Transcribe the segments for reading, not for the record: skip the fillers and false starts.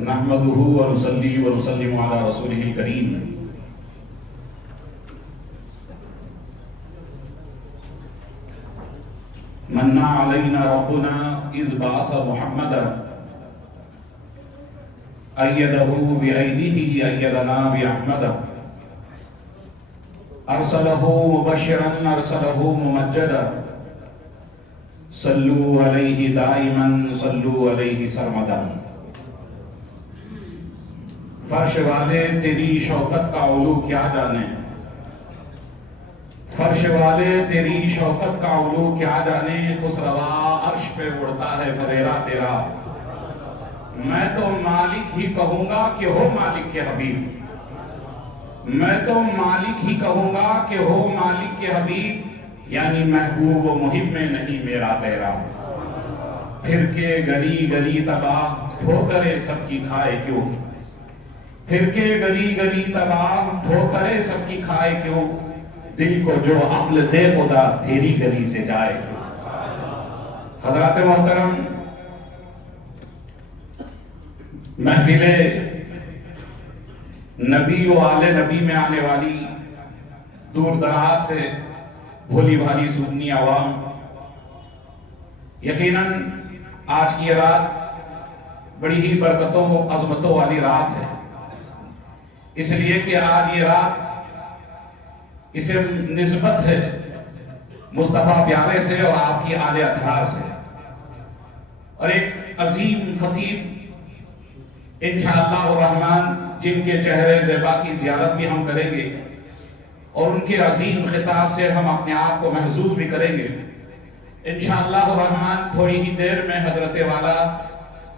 نحمده ونصلي ونسلم على رسوله الكريم من علينا ربنا إذ بعث محمدا أيده بأيده أيدنا بأحمد أرسله مبشرا أرسله ممجدا صلوا عليه دائما صلوا عليه سرمدا فرش والے تیری شوکت کا علو کیا جانے فرش والے تیری شوکت کا علو کیا جانے خسروا عرش پہ اڑتا ہے فریرا تیرا میں تو مالک ہی کہوں گا کہ ہو مالک کے حبیب میں تو مالک ہی کہوں گا کہ ہو مالک کے حبیب یعنی محبوب و محب میں نہیں میرا تیرا پھر کے گلی گلی تباہ ٹھوکرے سب کی کھائے کیوں پھر کے گلی گلی تباہ ٹھوکرے سب کی کھائے کیوں دل کو جو عقل دے خدا تیری گلی سے جائے کیوں حضرات محترم محفل نبی و آل نبی میں آنے والی دور دراز سے بھولی بھالی سنی عوام یقیناً آج کی رات بڑی ہی برکتوں و عظمتوں والی رات ہے اس لیے کہ آج یہ رات اسے نسبت ہے مصطفیٰ پیارے سے اور آپ کی آل اطہار سے اور ایک عظیم خطیب انشاءاللہ الرحمن جن کے چہرے زیبا کی زیارت بھی ہم کریں گے اور ان کے عظیم خطاب سے ہم اپنے آپ کو محظوظ بھی کریں گے انشاءاللہ الرحمن تھوڑی ہی دیر میں حضرت والا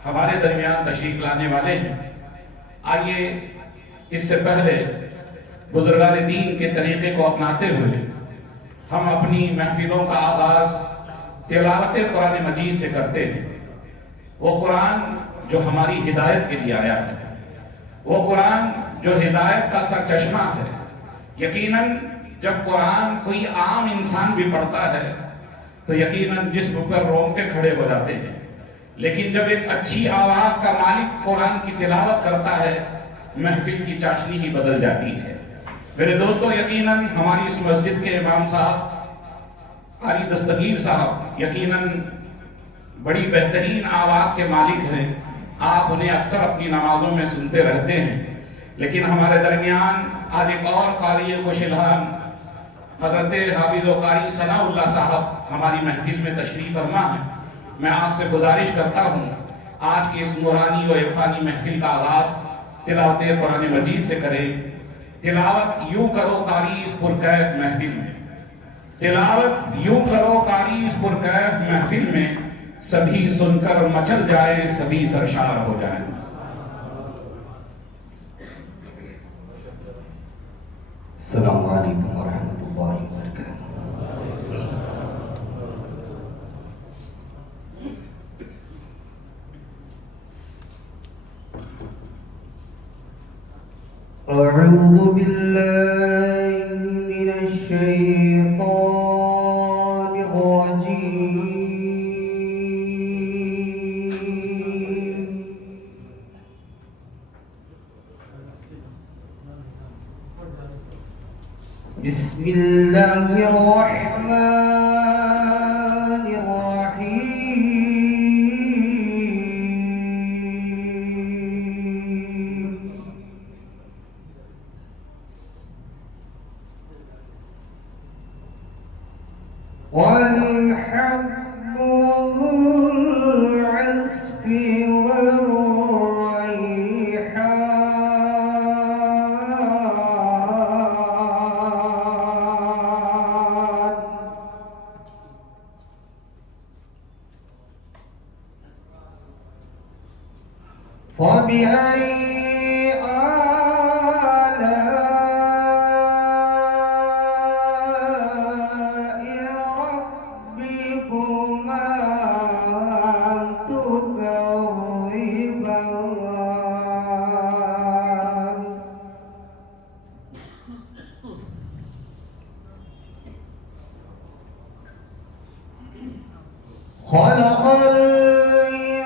ہمارے درمیان تشریف لانے والے ہیں آئیے اس سے پہلے بزرگان دین کے طریقے کو اپناتے ہوئے ہم اپنی محفلوں کا آغاز تلاوت قرآن مجید سے کرتے ہیں وہ قرآن جو ہماری ہدایت کے لیے آیا ہے وہ قرآن جو ہدایت کا سرچشمہ ہے یقیناً جب قرآن کوئی عام انسان بھی پڑھتا ہے تو یقیناً جسم پر رونگٹے کھڑے ہو جاتے ہیں لیکن جب ایک اچھی آواز کا مالک قرآن کی تلاوت کرتا ہے محفل کی چاشنی ہی بدل جاتی ہے میرے دوستو یقیناً ہماری اس مسجد کے امام صاحب قاری دستگیر صاحب یقیناً بڑی بہترین آواز کے مالک ہیں آپ انہیں اکثر اپنی نمازوں میں سنتے رہتے ہیں لیکن ہمارے درمیان آج ایک اور قاری خوشلحان حضرت حافظ و قاری ثناء اللہ صاحب ہماری محفل میں تشریف فرما ہے میں آپ سے گزارش کرتا ہوں آج کی اس نورانی و عرفانی محفل کا آغاز تلاوت قرآن مجید سے کریں تلاوت یوں کرو قاری اس پرکیف محفل میں تلاوت یوں کرو قاری اس پرکیف محفل میں سبھی سن کر مچل جائے سبھی سرشار ہو جائیں السلام علیکم ورحمۃ اللہ وبرکاتہ اعوذ باللہ من الشیطان الرجیم بسم اللہ الرحمن الرحیم والحب ذو العصف فبأي آلاء ربكما تكذبان خلق الإنسان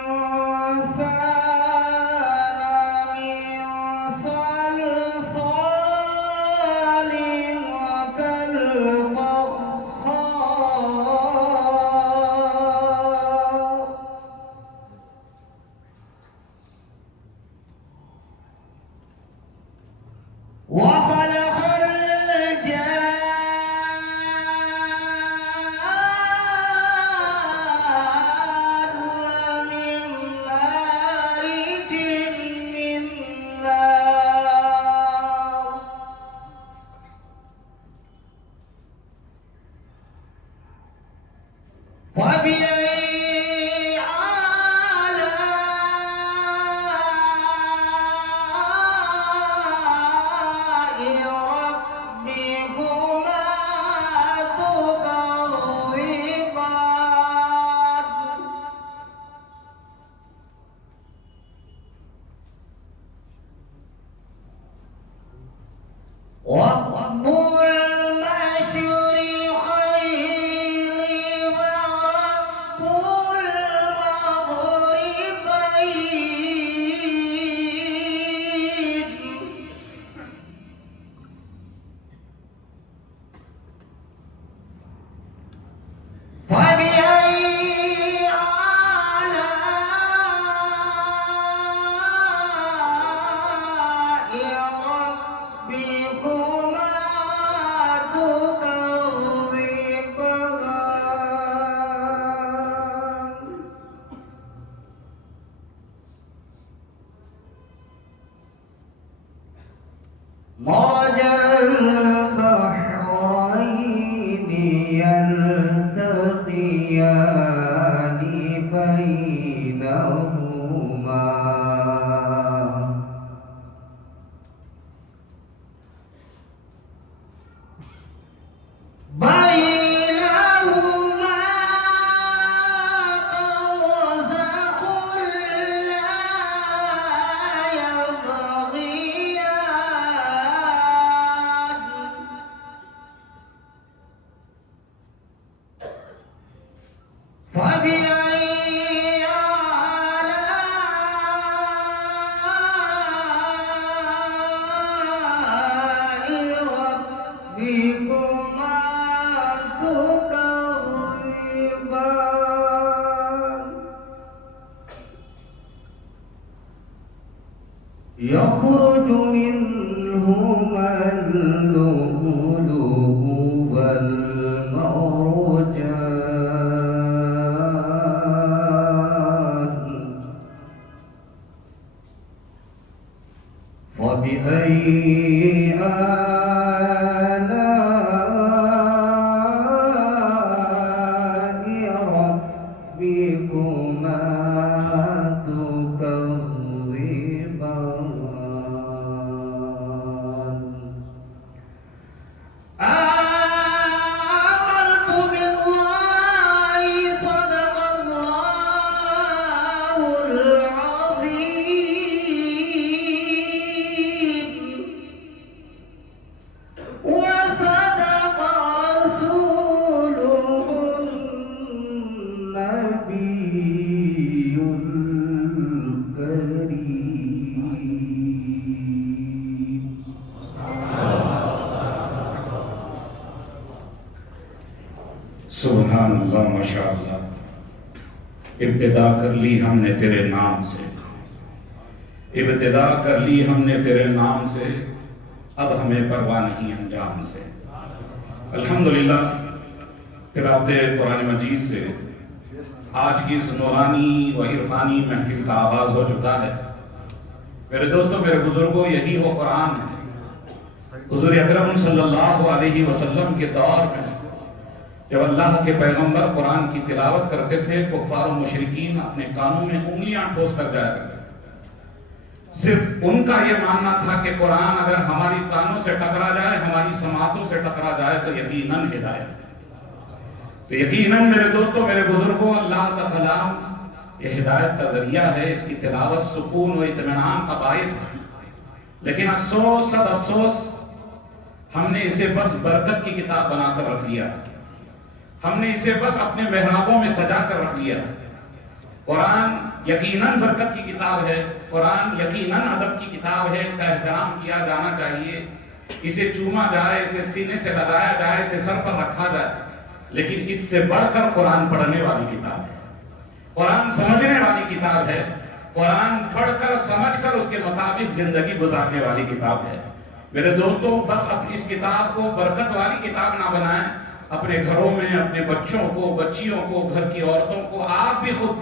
يخرج منهما اللؤلؤ والمرجان فبأي آلاء ربكما تكذبان آمنت بالله صدق الله العظيم وصدق رسوله النبي الكريم سبحان اللہ ماشاء اللہ. ابتدا کر لی ہم نے تیرے نام سے، ابتدا کر لی ہم نے تیرے نام سے، اب ہمیں پرواہ نہیں انجام سے. الحمدللہ تلاوت قرآن مجید سے آج کی اس نورانی و عرفانی محفل کا آغاز ہو چکا ہے. میرے دوستوں، میرے بزرگوں، یہی وہ قرآن ہے. حضور اکرم صلی اللہ علیہ وسلم کے دور میں جب اللہ کے پیغمبر قرآن کی تلاوت کرتے تھے، کفار و مشرکین اپنے کانوں میں انگلیاں ٹھوس کر جایا کرتے. صرف ان کا یہ ماننا تھا کہ قرآن اگر ہماری کانوں سے ٹکرا جائے، ہماری سماعتوں سے ٹکرا جائے تو یقیناً ہدایت. تو یقیناً میرے دوستوں، میرے بزرگوں، اللہ کا کلام یہ ہدایت کا ذریعہ ہے. اس کی تلاوت سکون و اطمینان کا باعث ہے. لیکن افسوس، صد افسوس، ہم نے اسے بس برکت کی کتاب بنا کر رکھ لیا. ہم نے اسے بس اپنے محرابوں میں سجا کر رکھ لیا. قرآن یقیناً برکت کی کتاب ہے، قرآن یقیناً ادب کی کتاب ہے. اس کا احترام کیا جانا چاہیے، اسے چوما جائے، اسے سینے سے لگایا جائے، اسے سر پر رکھا جائے. لیکن اس سے بڑھ کر قرآن پڑھنے والی کتاب ہے، قرآن سمجھنے والی کتاب ہے، قرآن پڑھ کر سمجھ کر اس کے مطابق زندگی گزارنے والی کتاب ہے. میرے دوستوں، بس اپنی اس کتاب کو برکت والی کتاب نہ بنائیں. اپنے گھروں میں اپنے بچوں کو، بچیوں کو، گھر کی عورتوں کو آپ بھی خود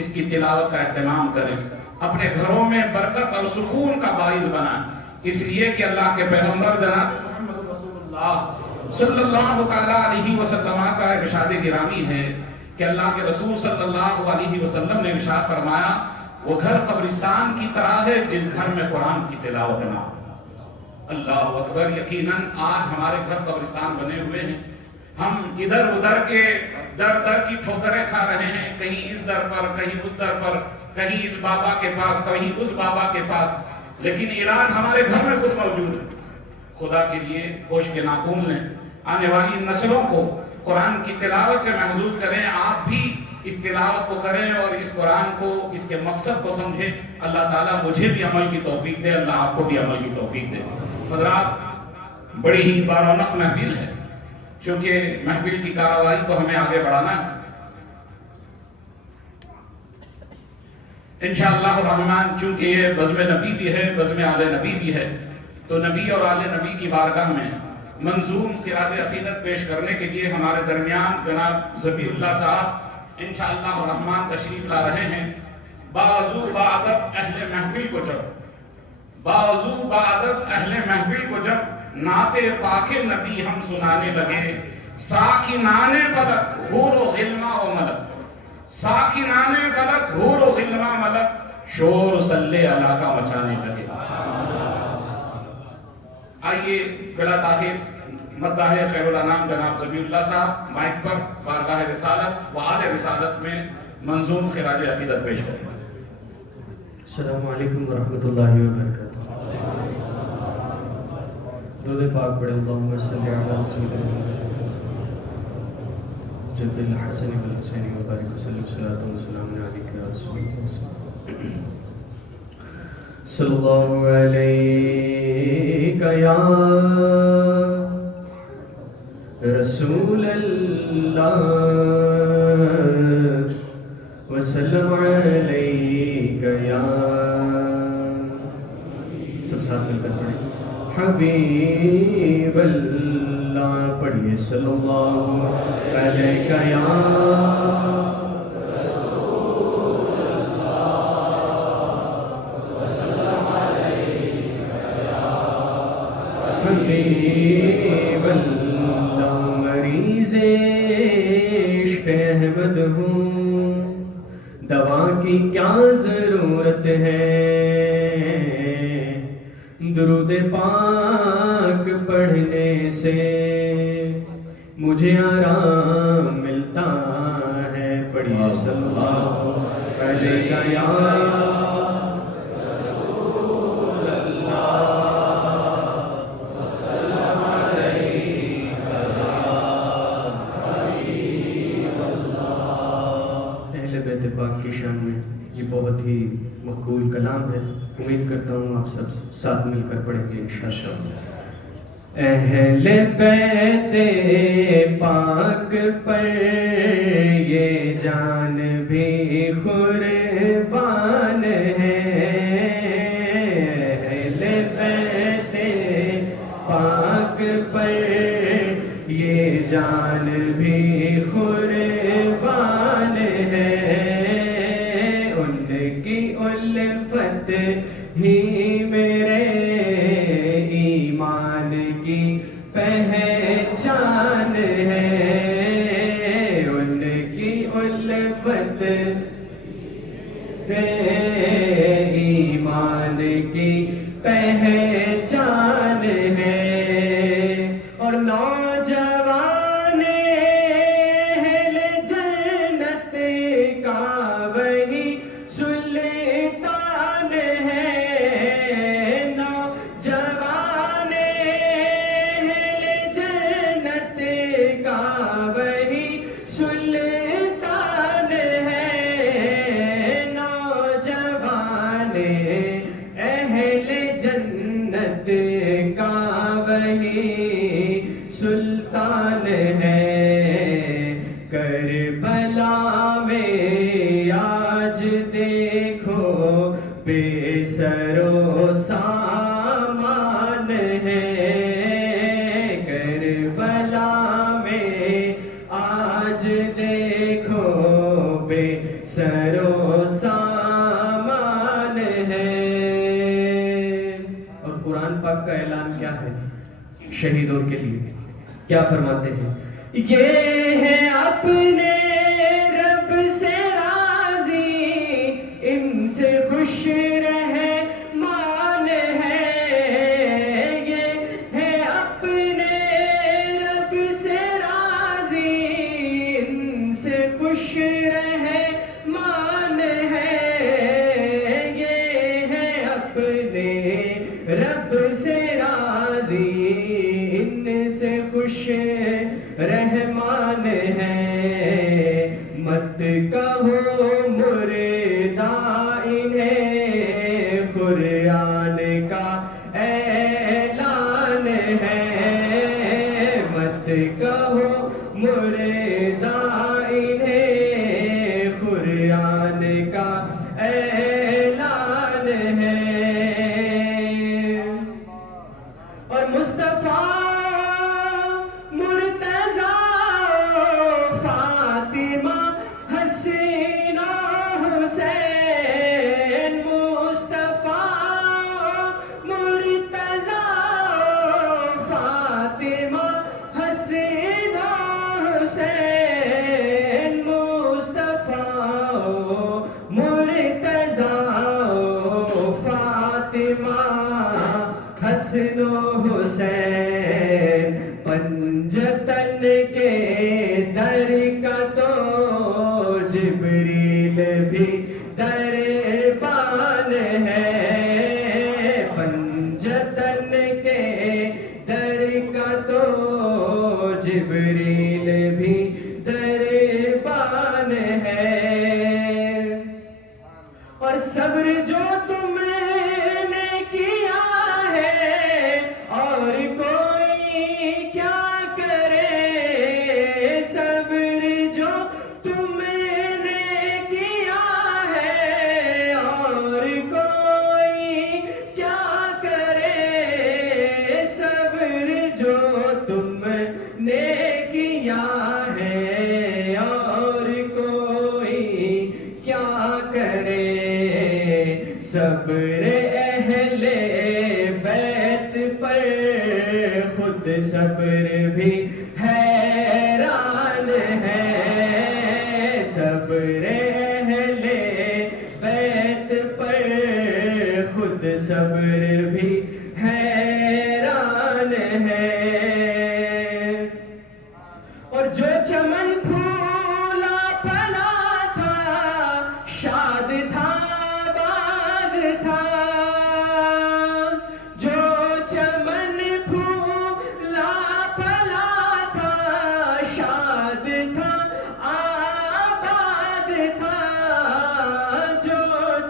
اس کی تلاوت کا اہتمام کریں. اپنے گھروں میں برکت اور سکون کا باعث بنائیں. اس لیے کہ اللہ کے پیغمبر جناب محمد رسول اللہ صلی اللہ علیہ وسلم کا ارشاد گرامی ہے کہ اللہ کے رسول صلی اللہ علیہ وسلم نے ارشاد فرمایا، وہ گھر قبرستان کی طرح ہے جس گھر میں قرآن کی تلاوت نہ ہو. اللہ اکبر. یقیناً آج ہمارے گھر قبرستان بنے ہوئے ہیں. ہم ادھر ادھر کے در در کی ٹھوکریں کھا رہے ہیں، کہیں اس در پر، کہیں اس در پر، کہیں اس بابا کے پاس، کہیں اس بابا کے پاس. لیکن علاج ہمارے گھر میں خود موجود ہے. خدا کے لیے ہوش کے ناخن لیں. آنے والی نسلوں کو قرآن کی تلاوت سے محظوظ کریں. آپ بھی اس تلاوت کو کریں اور اس قرآن کو، اس کے مقصد کو سمجھیں. اللہ تعالیٰ مجھے بھی عمل کی توفیق دے، اللہ آپ کو بھی عمل کی توفیق دے. حضرات، بڑی ہی بارونق محفل ہے. چونکہ محفل کی کارروائی کو ہمیں آگے بڑھانا ہے. انشاءاللہ الرحمن، چونکہ یہ بزم نبی بھی ہے، بزم آل نبی بھی ہے، تو نبی اور آل نبی کی بارگاہ میں منظوم قرات عقیدت پیش کرنے کے لیے ہمارے درمیان جناب ذبیح اللہ صاحب انشاءاللہ الرحمن تشریف لا رہے ہیں. باوضو باادب اہل محفل کو جب جب نعت پاک نبی ہم سنانے لگے، ساکنان فلک حور و غلما و ملک، ساکنان فلک حور و غلما ملک، شور صلی اللہ کا مچانے لگے. آئیے بلا تاخیر مداح خیر الانام جناب ذبیح اللہ صاحب مائک پر بارگاہ رسالت و آل رسالت میں منظوم خراج عقیدت پیش کریں. السلام علیکم ورحمۃ اللہ وبرکاتہ. درود پاک پڑھیں. اللہم صلی علی سیدنا جد الحسن والحسین وبارک وسلم صلاۃ و سلام علیک یا رسول اللہ صلی اللہ علیک یا رسول اللہ وسلم علیک یا حبیب اللہ پڑھیے صلی اللہ علیہ یا حبیب اللہ مریض عشق احمد ہوں دوا کی کیا ضرورت ہے درود پاک پڑھنے سے مجھے آرام ملتا ہے پڑھیے صلی اللہ علیہ یا پاک کی شان میں یہ بہت ہی مقبول کلام ہے امید کرتا ہوں آپ سب ساتھ مل کر پڑھیں گے انشاءاللہ اہل بیت پاک پر یہ جان بھی قربان ہے اہل بیت پاک پر یہ جان بھی قربان ہے الفت ہی میرے ایمان کی پہچان ہے ان کی الفت ایمان کی پہچان ہے اور نوجوان اہل جنت کا وہی سلطان ہے نوجوان اہل جنت کا وہی سلطان ہے نوجوان اہل جنت کا وہی سلطان ہے کربلا میں آج دیکھو بے سر و سامان ہے کربلا میں آج دیکھو بے سر و سامان ہے اور قرآن پاک کا اعلان کیا ہے شہیدوں کے لیے کیا فرماتے ہیں یہ ہے اپنے رب سے راضی ان سے خوش رہے مان ہے یہ ہے اپنے رب سے راضی ان سے خوش رہے مان ہے یہ ہے اپنے رب سے راضی ان سے خوش رحمان ہے مت کہو مردہ انہیں قرآن کا اعلان ہے مت کہو مردہ انہیں قرآن کا اعلان ہے اور مصطفیٰ حسن و حسین پنجتن کے در کا تو جبریل بھی دربان ہے پنجتن کے در کا تو جبریل بھی دربان ہے اور صبر جو تم نے کیا ہے اور کوئی کیا کرے صبر جو تم نے کیا ہے اور کوئی کیا کرے کرے صبر اہل بیت پر، خود صبر بھی حیران ہے، صبر اہل بیت پر خود صبر بھی حیران ہے۔ اور جو چمن پھولا پھلا تھا شاد تھا آباد تھا، جو چمن پھولا پھلا تھا شاد تھا آباد تھا، جو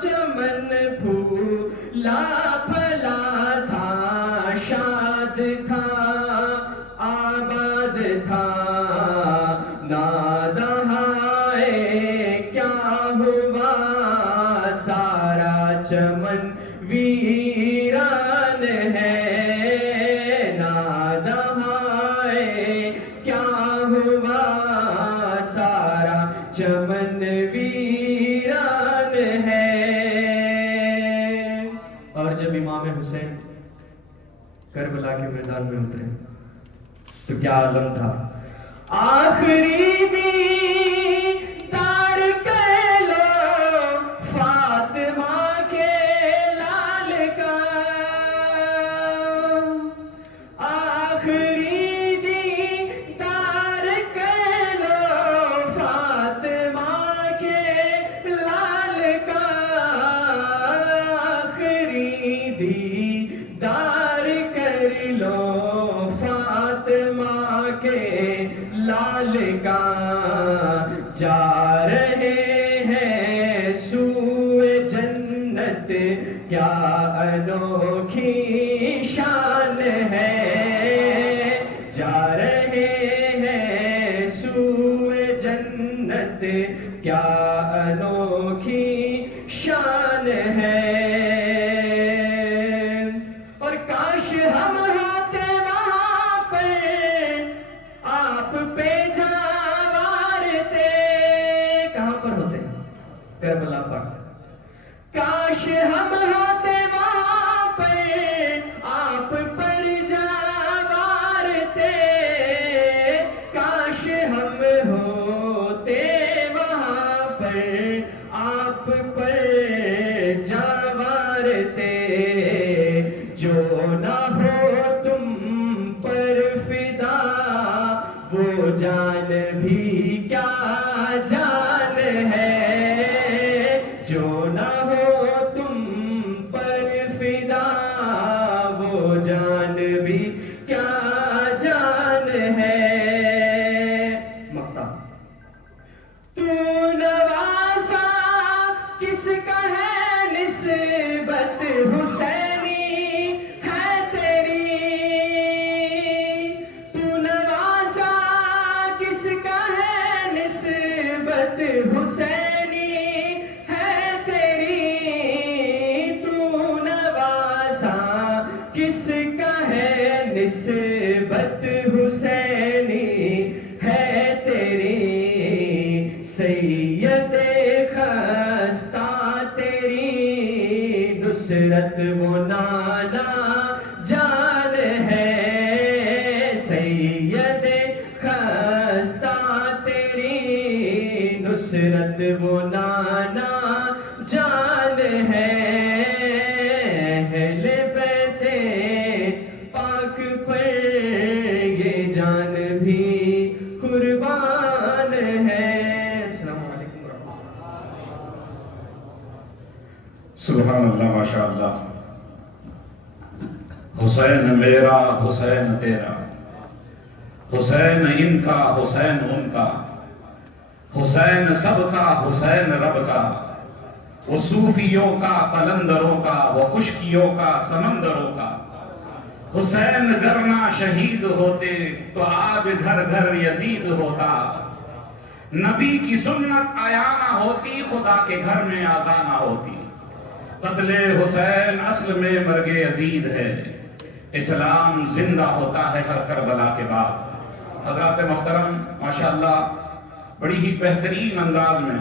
چمن پھولا پھلا تھا شاد تھا آباد تھا، نادہائے کیا ہوا سارا چمن ویران ہے، نادہائے کیا ہوا سارا چمن ویران ہے۔ اور جب امام حسین کربلا کے میدان میں اترے تو کیا عالم تھا، آخری دیدار کر لو فاطمہ کے لال کا، آخری دیدار کر لو فاطمہ کے لال کا، آخری دیدار کر لو فاطمہ کے لال کا، جا رہے ہیں سوئے جنت کیا انوکھی شان ہے، جا رہے ہیں سوئے جنت کیا انوکھی شان ہے۔ اور کاش ہم ہوتے وہاں پر آپ پہ جاوارتے، کہاں پر ہوتے کربلا پر، کاش ہم ہوتے وہاں پر آپ پر جاوارتے، کاش ہم ہوتے وہاں پر آپ پر جاوارتے، جو نہ ہو تم پر فدا وہ جان بھی کیا جان ہے، جو نہ ہو تم پر فدا وہ جان بھی کیا جان ہے۔ مقطع تو نوازا کس کا ہے نسبت حسینی ہے تیری، تو نوازا کس کا ہے نسبت حسینی ہے تیری، تو نوازا کس کا ہے نسبت حسینی ہے تیری، سید خستہ تیری نصرت وہ نانا جان ہے، سید خستہ تیری نصرت وہ نانا جان ہے، اہل بیت پاک پر یہ جان بھی قربان ہے۔ السلام علیکم ورحمۃ اللہ۔ سبحان اللہ، ماشاء اللہ۔ حسین میرا حسین تیرا، حسین ان کا حسین ان کا، حسین سب کا حسین رب کا، وہ صوفیوں کا قلندروں کا، وہ خشکیوں کا سمندروں کا، حسین گر نہ شہید ہوتے تو آج گھر گھر یزید ہوتا، نبی کی سنت آیا نہ ہوتی خدا کے گھر میں آزا نہ ہوتی، قتل حسین اصل میں مرگ یزید ہے، اسلام زندہ ہوتا ہے ہر کربلا کے بعد۔ حضرات محترم، ماشاءاللہ بڑی ہی بہترین انداز میں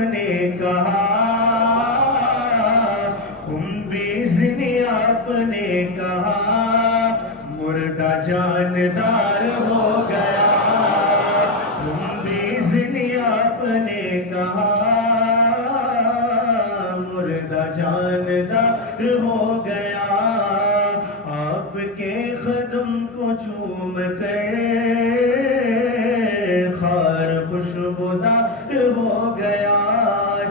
نے کہا بیزنی آپ نے کہا مردہ جاندار ہو گیا بیزنی آپ نے کہا مردہ جاندار ہو گیا آپ کے قدم کو چوم کر خار خوشبودار ہو گیا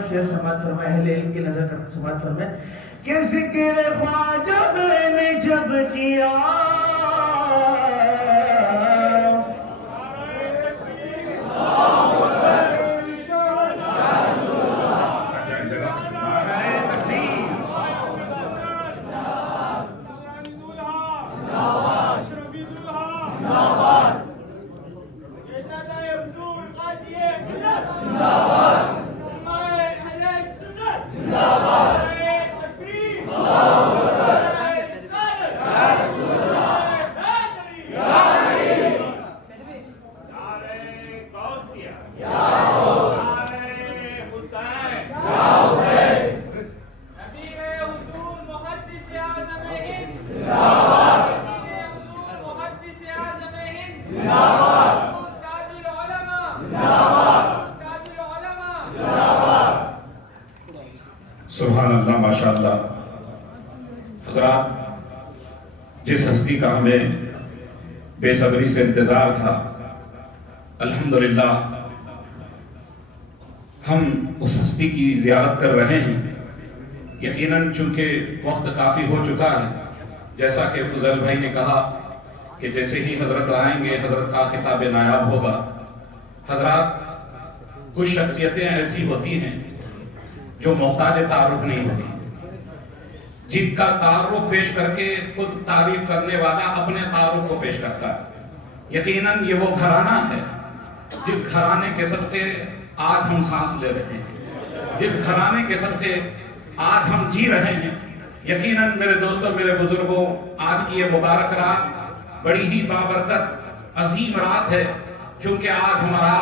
شعر سماعت فرمائے اہل علم کی نظر کر سماعت فرمائے کہ ذکر خواجہ میں نے جب کیا سبحان اللہ ماشاء اللہ. حضرات جس ہستی کا ہمیں بے صبری سے انتظار تھا الحمدللہ ہم اس ہستی کی زیارت کر رہے ہیں. یقیناً چونکہ وقت کافی ہو چکا ہے جیسا کہ فضل بھائی نے کہا کہ جیسے ہی حضرت آئیں گے حضرت کا خطاب نایاب ہوگا. حضرات کچھ شخصیتیں ایسی ہوتی ہیں جو محتاج تعارف نہیں ہوتی جن کا تعارف پیش کر کے خود تعریف کرنے والا اپنے تعارف کو پیش کرتا ہے. یقیناً یہ وہ گھرانہ ہے جس گھرانے کے صدقے آج ہم سانس لے رہے ہیں جس گھرانے کے صدقے آج ہم جی رہے ہیں. یقیناً میرے دوستوں میرے بزرگوں آج کی یہ مبارک رات بڑی ہی بابرکت عظیم رات ہے چونکہ آج ہمارا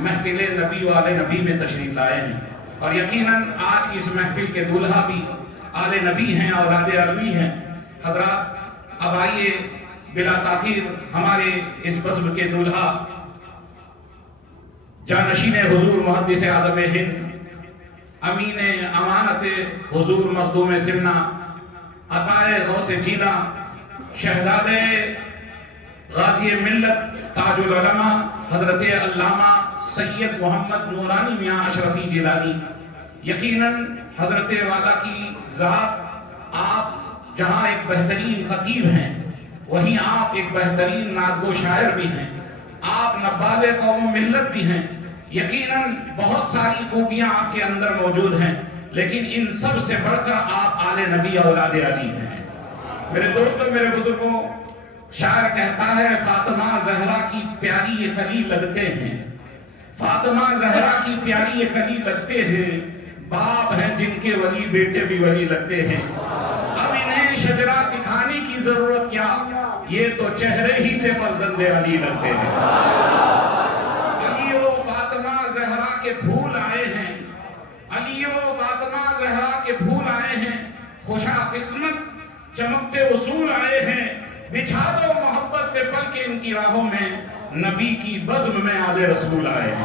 محفل نبی والے نبی میں تشریف لائے ہیں اور یقیناً آج کی اس محفل کے دولہا بھی آل نبی ہیں اولاد عربی ہیں. حضرات اب آئیے بلا تاخیر ہمارے اس بزم کے دولہا جانشین حضور محدث اعظم ہند امین امانت حضور مخدوم سمنا عطائے غوث جیلا شہزادے غازی ملت تاج العلماء حضرت علامہ سید محمد نورانی میاں اشرفی جیلانی. یقیناً حضرت والا کی ذات آپ جہاں ایک بہترین خطیب ہیں وہیں آپ ایک بہترین نعت شاعر بھی ہیں. آپ نبال قوم و ملت بھی ہیں. یقیناً بہت ساری خوبیاں آپ کے اندر موجود ہیں لیکن ان سب سے بڑھ کر آپ آل نبی اولاد علی ہیں. میرے دوستوں میرے بزرگوں شاعر کہتا ہے فاطمہ زہرا کی پیاری یہ کلی لگتے ہیں فاطمہ زہرا کی پیاری یہ کلی لگتے ہیں باپ ہیں جن کے ولی بیٹے بھی ولی لگتے ہیں. اب انہیں شجرہ دکھانے کی ضرورت کیا یہ تو چہرے ہی سے فرزند علی لگتے ہیں. علی و فاطمہ زہرا کے پھول آئے ہیں علی و فاطمہ زہرا کے پھول آئے ہیں خوشا قسمت چمکتے اصول آئے ہیں بچھا دو محبت سے پل کے ان کی راہوں میں نبی کی بزم میں آل رسول آئے ہیں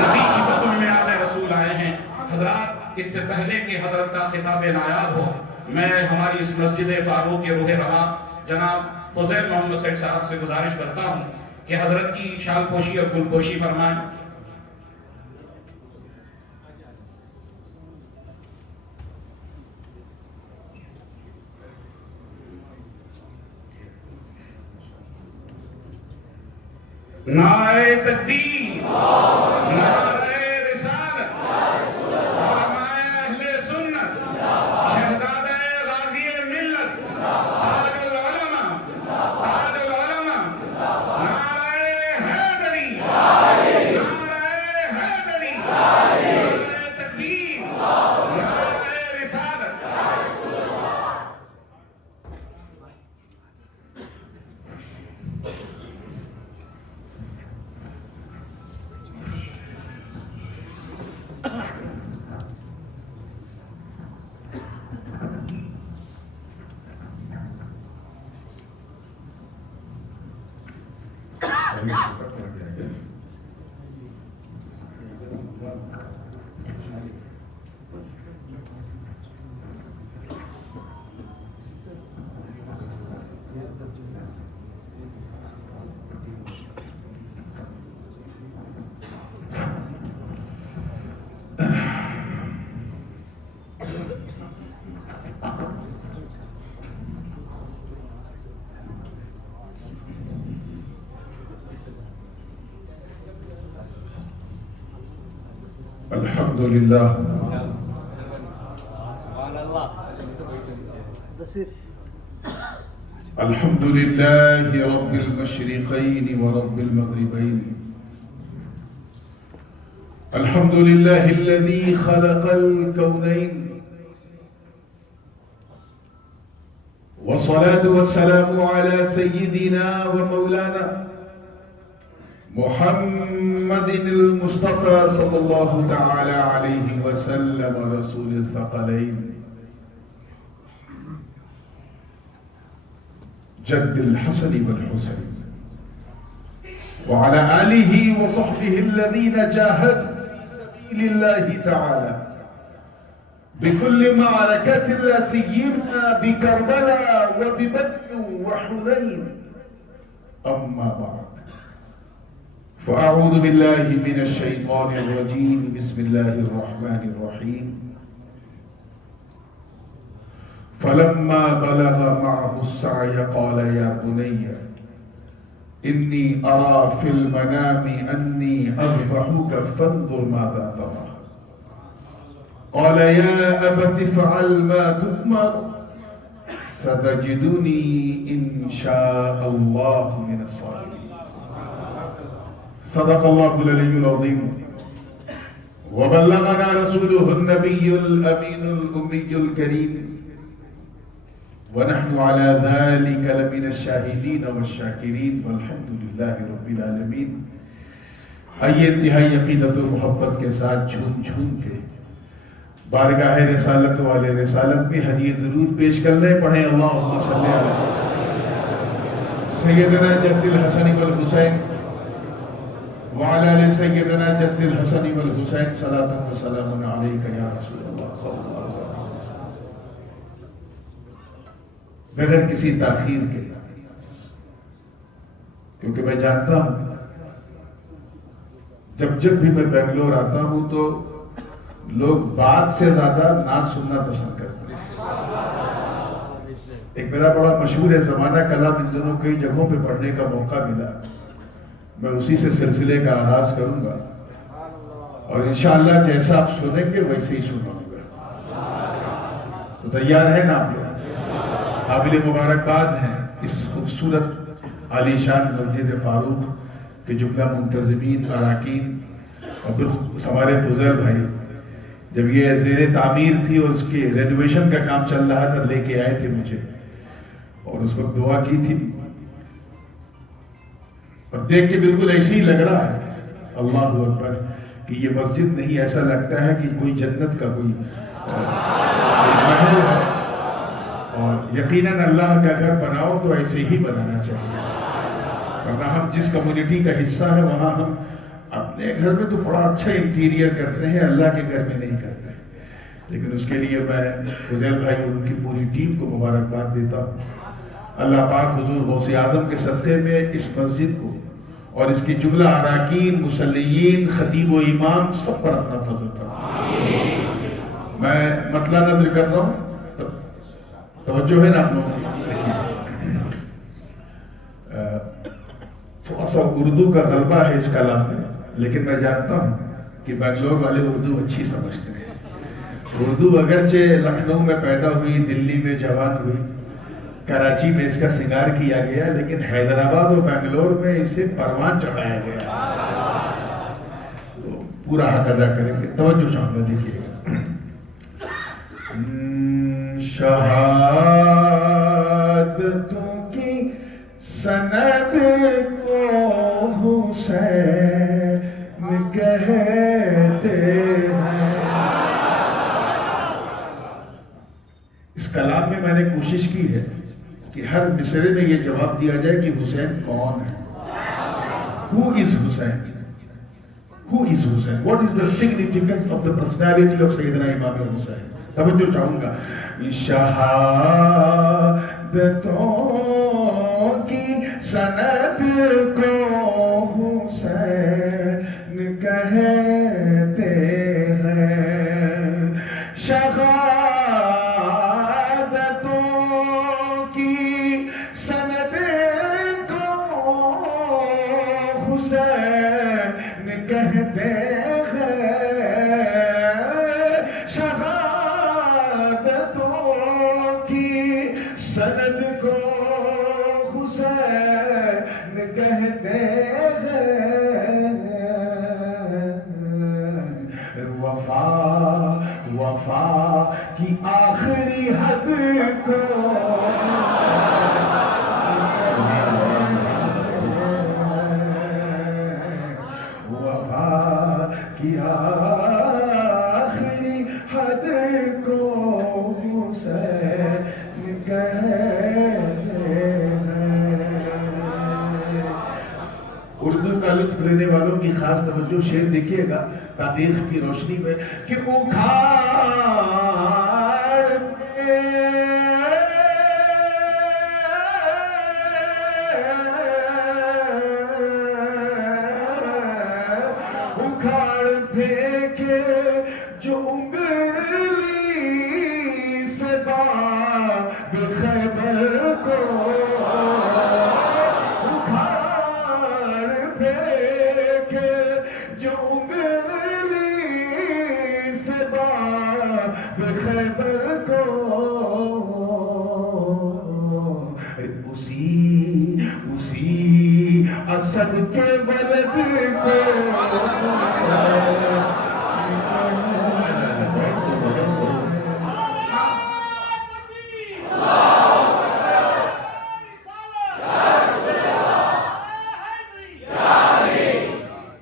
نبی کی بزم میں آل رسول آئے ہیں. حضرات اس سے پہلے کہ حضرت کا خطاب نایاب ہو میں ہماری اس مسجد فاروق کے روح رواں جناب فضیل محمد سیٹ صاحب سے گزارش کرتا ہوں کہ حضرت کی شال پوشی اور گل پوشی فرمائیں. نعرہ تکبیر نعرہ رسالت علماء اہل سنت شہزادہ غازی ملت تاج العلماء نعرہ حیدری نعرہ تکبیر نعرہ رسالت. الحمد لله الحمد لله رب المشرقين ورب المغربين الحمد لله الذي خلق الكونين والصلاة والسلام على سيدنا ومولانا محمد المصطفى صلى الله تعالى عليه وسلم رسول الثقلين جد الحسن والحسين وعلى آله وصحبه الذين جاهدوا في سبيل الله تعالى بكل معركة لا سيما بكربلاء وببدر وحنين أما بعد فأعوذ بالله من الشيطان الرجيم بسم الله الرحمن الرحيم فلما بلغ معه السعي قال يا بني إني أرى في المنام أني أذبحك فانظر ماذا ترى قال يا أبت افعل ما تؤمر ستجدني إن شاء الله من الصابرين صدق الله العلي العظيم وبلغنا رسوله النبي الأمين الأمي الكريم ونحن على ذلك لمن الشاهدين والشاكرين والحمد لله رب العالمين. آئیے انتہائی عقیدت و محبت کے ساتھ جھوم جھوم کے بارگاہ رسالت والے رسالت میں ہدیہ درود پیش کر لیں. پڑھیں اللہم صلی علی سیدنا جد الحسن والحسین وعلى آل سيدنا جد الحسن والحسين صلاة وسلام عليك يا رسول الله صلی اللہ علیہ وسلم. بغیر کسی تاخیر کے، کیونکہ میں جانتا ہوں جب بھی میں بنگلور آتا ہوں تو لوگ بات سے زیادہ نعت سننا پسند کرتے ہیں. ایک میرا بڑا مشہور ہے زمانہ کلام ان دنوں کئی جگہوں پہ پڑھنے کا موقع ملا. میں اسی سے سلسلے کا آغاز کروں گا اور انشاءاللہ جیسا آپ سنیں گے ویسے ہی سناؤں گا. تو تیار ہیں نا آپ لوگ؟ قابل مبارکباد ہیں اس خوبصورت عالی شان مسجد فاروق کے جملہ منتظمین اراکین اور پھر ہمارے فضیل بھائی جب یہ زیر تعمیر تھی اور اس کے رینویشن کا کام چل رہا تھا لے کے آئے تھے مجھے اور اس وقت دعا کی تھی اور دیکھ کے بالکل ایسے ہی لگ رہا ہے اللہ اکبر کہ یہ مسجد نہیں، ایسا لگتا ہے کہ کوئی جنت کا کوئی محل ہے. اور یقیناً اللہ کا گھر بناؤ تو ایسے ہی بنانا چاہیے، ورنہ ہم جس کمیونٹی کا حصہ ہے وہاں ہم اپنے گھر میں تو بڑا اچھا انٹیریئر کرتے ہیں، اللہ کے گھر میں نہیں کرتے. لیکن اس کے لیے میں فضیل بھائی اور ان کی پوری ٹیم کو مبارکباد دیتا ہوں. اللہ پاک حضور غوث اعظم کے صدقے میں اس مسجد کو اور اس کی جملہ اراکین، مصلیین، خطیب و امام سب پر اپنا فضل فرمائے. میں مطلع نظر کر رہا ہوں، توجہ ہے نا آپ لوگوں کی؟ تھوڑا سا اردو کا غلبہ ہے اس کلام میں، لیکن میں جانتا ہوں کہ بنگلور والے اردو اچھی سمجھتے ہیں. اردو اگرچہ لکھنؤ میں پیدا ہوئی، دلی میں جوان ہوئی، کراچی میں اس کا سنگار کیا گیا، لیکن حیدرآباد اور بنگلور میں اسے پروان چڑھایا گیا. تو پورا حق ادا کریں گے. توجہ چاہوں گا، دیکھیے شہادتوں کی سند کو حسین کہتے ہیں. اس کلام میں میں نے کوشش کی ہے کہ ہر مصرے میں یہ جواب دیا جائے کہ حسین کون ہے. Who is Hussein? Who is Hussein? What is the significance of the personality of Sayyidina Imam Hussein? توجہ چاہوں گا. شہادتوں کی سند کو حسین کہتے ہیں. شہادتوں کی سند کو حسین کہتے ہیں. شہادتوں کی سند کو حسین کہتے ہیں. وفا وفا کی آخری حد کو وفا کی آخری حد کو حسین کہتے ہیں. اردو کا لطف لینے والوں کی خاص توجہ. شعر دیکھیے گا تاریخ کی روشنی میں کہ اکھاڑ پھینکے جو انگلی سے باب خیبر کو. اکھاڑ پھینکے جو انگلی سے باب خیبر کو. اسی اسد کے ولد کو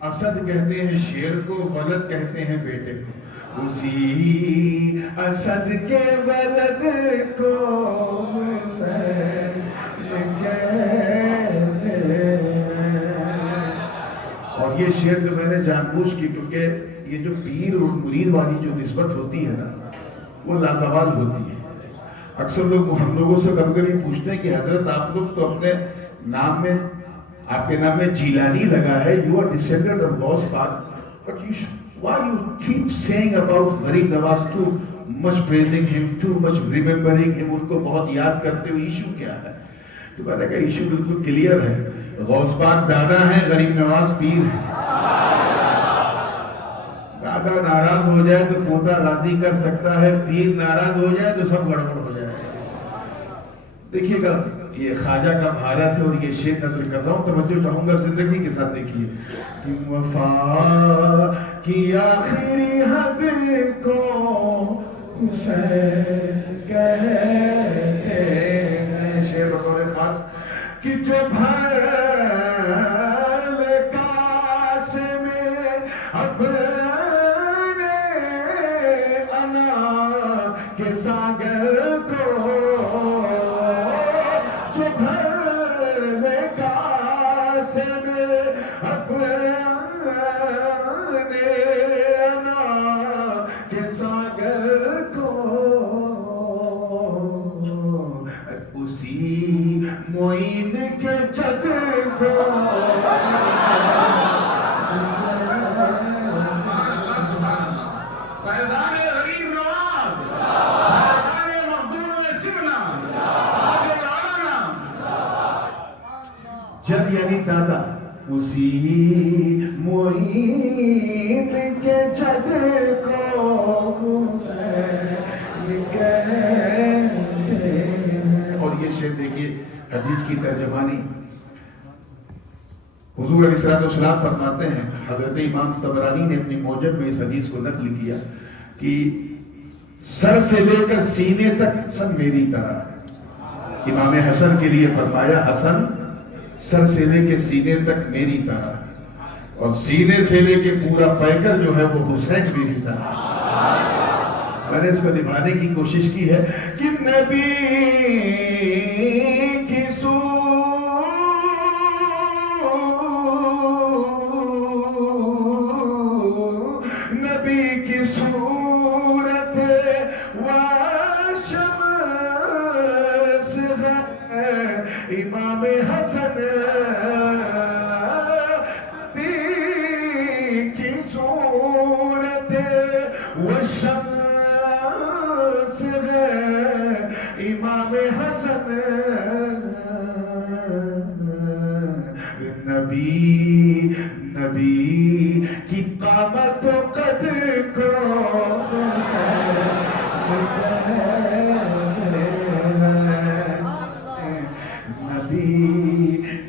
اسد کہتے ہیں شیر کو, ولد کہتے ہیں بیٹے کو. اسی اسد کے ولد کو حسین کہتے ہیں. اور یہ شعر جو میں نے جان بوجھ کی, کیونکہ یہ جو پیر اور مرید والی جو نسبت ہوتی ہے نا وہ لازوال ہوتی ہے. اکثر لوگ ہم لوگوں سے کبھی کبھی پوچھتے ہیں کہ حضرت آپ لوگ تو اپنے نام میں, آپ کے نام میں جیلانی لگا ہے, you are descendant of Gauss Pak, but why you keep saying about غریب نواز, too much praising him, too much remembering him, ان کو بہت یاد کرتے ہو, ایشو کیا ہے؟ تو میں نے کہا ایشو بالکل کلیئر ہے. غوث پاک دادا ہے, غریب نواز پیر ہے. دادا ناراض ہو جائے تو پوتا راضی کر سکتا ہے, پیر ناراض ہو جائے تو سب گڑبڑ ہو جائے. دیکھیے گا یہ خواجہ کا بھارت ہے اور یہ شعر نظر کر رہا ہوں, توجہ چاہوں گا زندگی کے ساتھ. دیکھیے کہ وفا کی آخری حد کو حسین کہتے ہیں. شعر بطور خاص کہ جو بھر کاس میں اپنے انا کے ساگر کو, جو بھر کاس میں اپنے انا کے ساگر کو, اسی معین کے چھت کو فیضان غریب نواز, فیضان مخدوم سمنا, آگے لانا جد یعنی دادا. اسی معین کے چھت کو حسین کہتے ہیں. اور یہ شعر دیکھیے حدیث کی ترجمانی. حضور علیہ السلام فرماتے ہیں, حضرت امام طبرانی نے اپنی موجب میں اس حدیث کو نقل کیا کہ سر سے لے کر سینے تک سب میری طرح. امام حسن کے لیے فرمایا حسن سر سے لے کے سینے تک میری طرح, اور سینے سے لے کے پورا پیکر جو ہے وہ حسین میری طرح. میں نے اس کو نبھانے کی کوشش کی ہے کہ نبی کی امام حسن کی صورت والشمس ہے امام حسن نبی کی قامت و قد کو نبی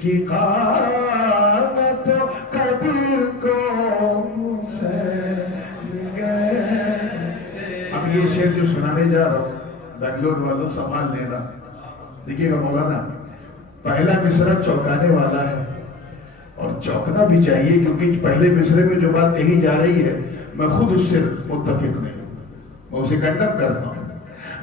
کی قامت و قد کو اب یہ شعر جو سنانے جا رہا ہوں بنگلور والوں سنبھال لینا. دیکھیے گا مولانا پہلا مصرع چوکانے والا ہے اور چوکنا بھی چاہیے کیونکہ پہلے مصرے میں جو بات کہی جا رہی ہے میں خود اس سے متفق نہیں ہوں, میں اسے کنڈم کرتا ہوں,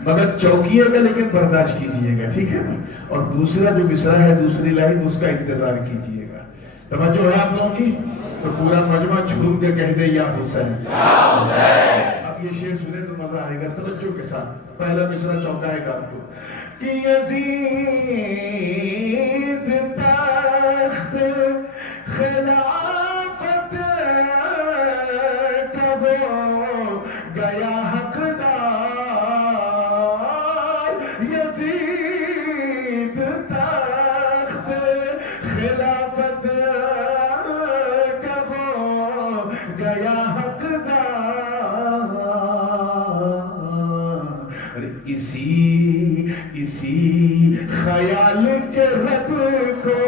مگر چوکیے گا لیکن برداشت کیجئے گا, ٹھیک ہے نا. اور دوسرا جو مصرع ہے دوسری لائن اس کا انتظار کیجئے گا. توجہ ہے آپ لوگوں کی تو پورا مجمع جھوم کے کہہ دے یا حسین. اب یہ شعر سنے تو مزہ آئے گا توجہ کے ساتھ. پہلا مصرع چوکائے گا آپ کو کہ یزید تخت خلافت کا ہو گیا حقدار. یزید تخت خلافت کا ہو گیا حقدار. اسی خیال کے رب کو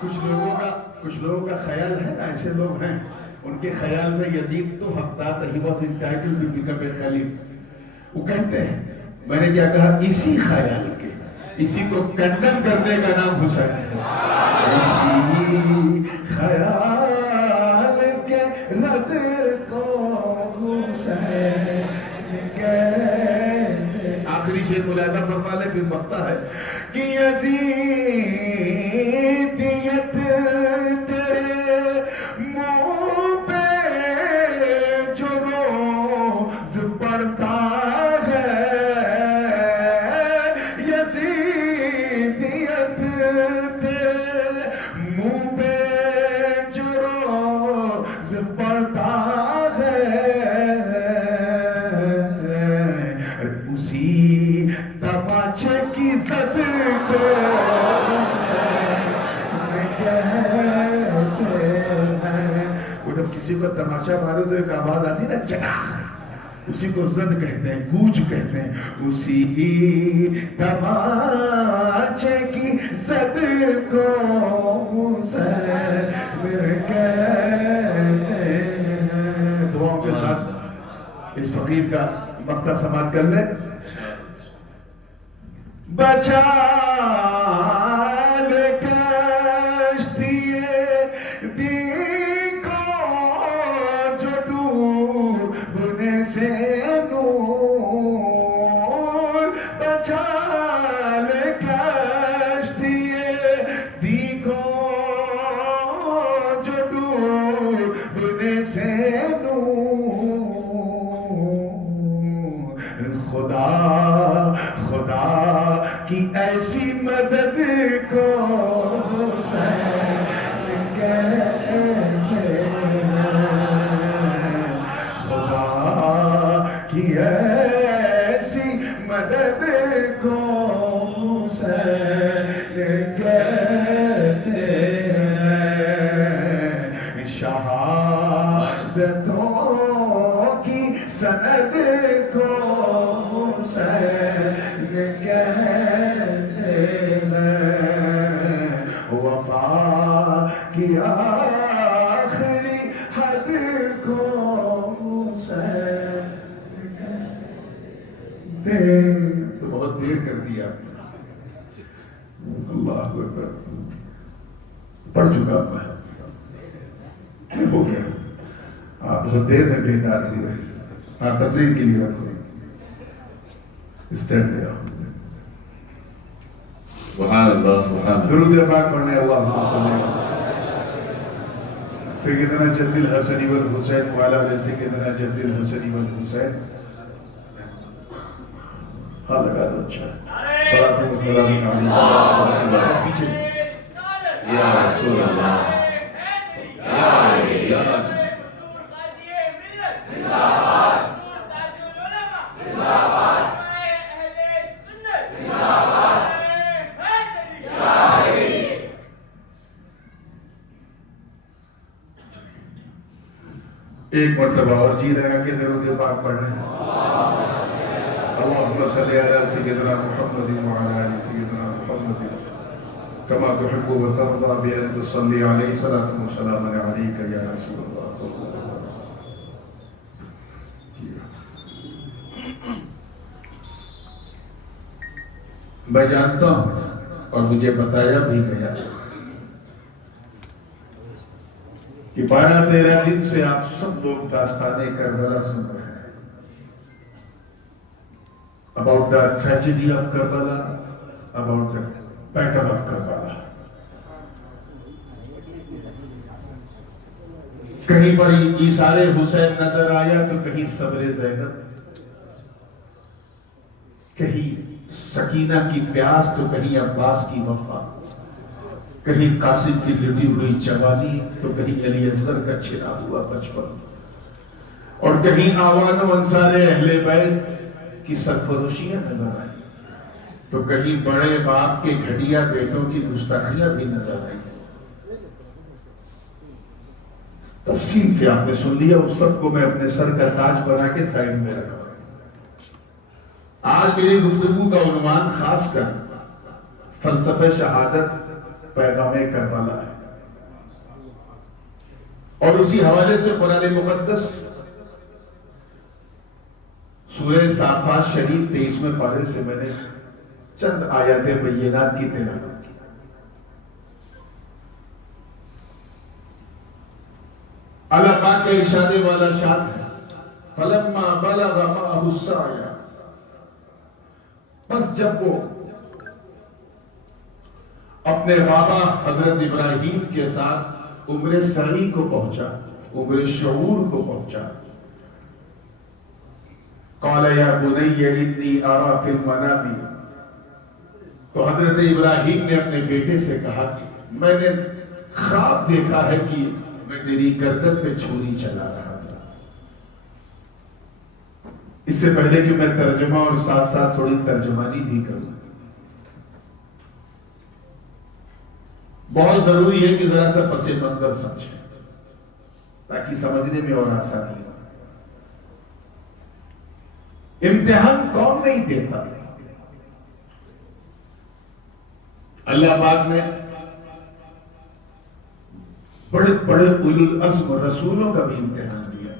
کچھ لوگوں کا خیال ہے نا, ایسے لوگ ہیں ان کے خیال سے یزید تو حقدار تھا, he was entitled to become a caliph. وہ کہتے ہیں میں نے کیا کہا اسی خیال کے, اسی کو کنڈم کرنے کا نام حسین ہے. اسی خیال کے رد کو حسین کہتے. آخری شعر ملاحظہ فرما لے پھر بکتا ہے کہ یزیدیت کسی کو تماشا مارو تو ایک آواز آتی نا چناخ, اسی کو زد کہتے ہیں, گوج کہتے ہیں. اسی تماچے کی زد کو حسین کہتے ہیں. دعاؤں کے ساتھ اس فقیر کا مقطع سماعت کر لیں. بچا لے کشتی دی سے نور, بچا لے کشتی دی کو جو ڈوبنے سے نور. خدا کی ایسی مدد کو حسین کہتے ہیں. کی ایسی مدد کو حسین کہتے ہیں. شہادتوں کی سند کو حسین کہتے ہیں. وفا کی آخری حد کو حسین تو بہت دیر کر دیا. اللہ اکبر, پڑھ چکا میں, کیا ہو گیا؟ آپ بہت دیر میں بیدار ہوئے. ہاں تقریر کے لیے رکھو. اسٹینڈ دے آؤ. سبحان اللہ سبحان اللہ. درود پاک پڑھنے. اللہم صلی علی سیدنا جد الحسن والحسین وعلی آل سیدنا جد الحسن والحسین. ہاں لگا دو. اچھا صلاۃ و سلام علیہ پیچھے. یا رسول اللہ یا علی یا علی. ایک مرتبہ اور جی رہے کہ درود پاک پڑھنے. اللہم صلی علی سیدنا محمد وعلی آل سیدنا محمد کما تحب و ترضى بأن تصلي عليه صلاة وسلام عليك يا رسول الله صلی اللہ علیہ وسلم. میں جانتا ہوں اور مجھے بتایا بھی گیا کہ 12-13 دن سے آپ سب لوگ داستان کربلا سن رہے ہیں. About the tragedy of Karbala, about the battle of Karbala. کہیں پر ایثار حسین نظر آیا تو کہیں صبر زینب، کہیں سکینہ کی پیاس تو کہیں عباس کی وفا، کہیں قاسم کی لٹی ہوئی جوانی تو کہیں علی اصغر کا چھنا ہوا بچپن، اور کہیں آوان و انصار اہل بیت کی سرفروشیاں نظر آئی تو کہیں بڑے باپ کے گھٹیا بیٹوں کی گستاخیاں بھی نظر آئی. تفصیل سے آپ نے سن لیا. اس سب کو میں اپنے سر کا تاج بنا کے سائڈ میں رکھا. آج میری گفتگو کا عنوان خاص کر فلسفہ شہادت پیغام کربلا ہے، اور اسی حوالے سے قرآن مقدس سورہ صافات شریف 23ویں پارے سے میں نے چند آیات بینات کی تلاوت کی. اللہ پاک کا ارشاد والا شان ہے فَلَمَّا بَلَغَ مَعَهُ السَّعْيَ. بس جب وہ اپنے بابا حضرت ابراہیم کے ساتھ عمر سعی کو پہنچا، عمر شعور کو پہنچا، قال یا بنی انی ارا فی المنام، تو حضرت ابراہیم نے اپنے بیٹے سے کہا کہ میں نے خواب دیکھا ہے کہ میں تیری گردن پہ چھری چلا رہا تھا. اس سے پہلے کہ میں ترجمہ اور ساتھ ساتھ تھوڑی ترجمانی بھی کروں، بہت ضروری ہے کہ ذرا سا پس منظر سمجھیں تاکہ سمجھنے میں اور آسانی ہو. امتحان کون نہیں دیتا؟ اللہ پاک نے بڑے بڑے اولو العزم رسولوں کا بھی امتحان دیا،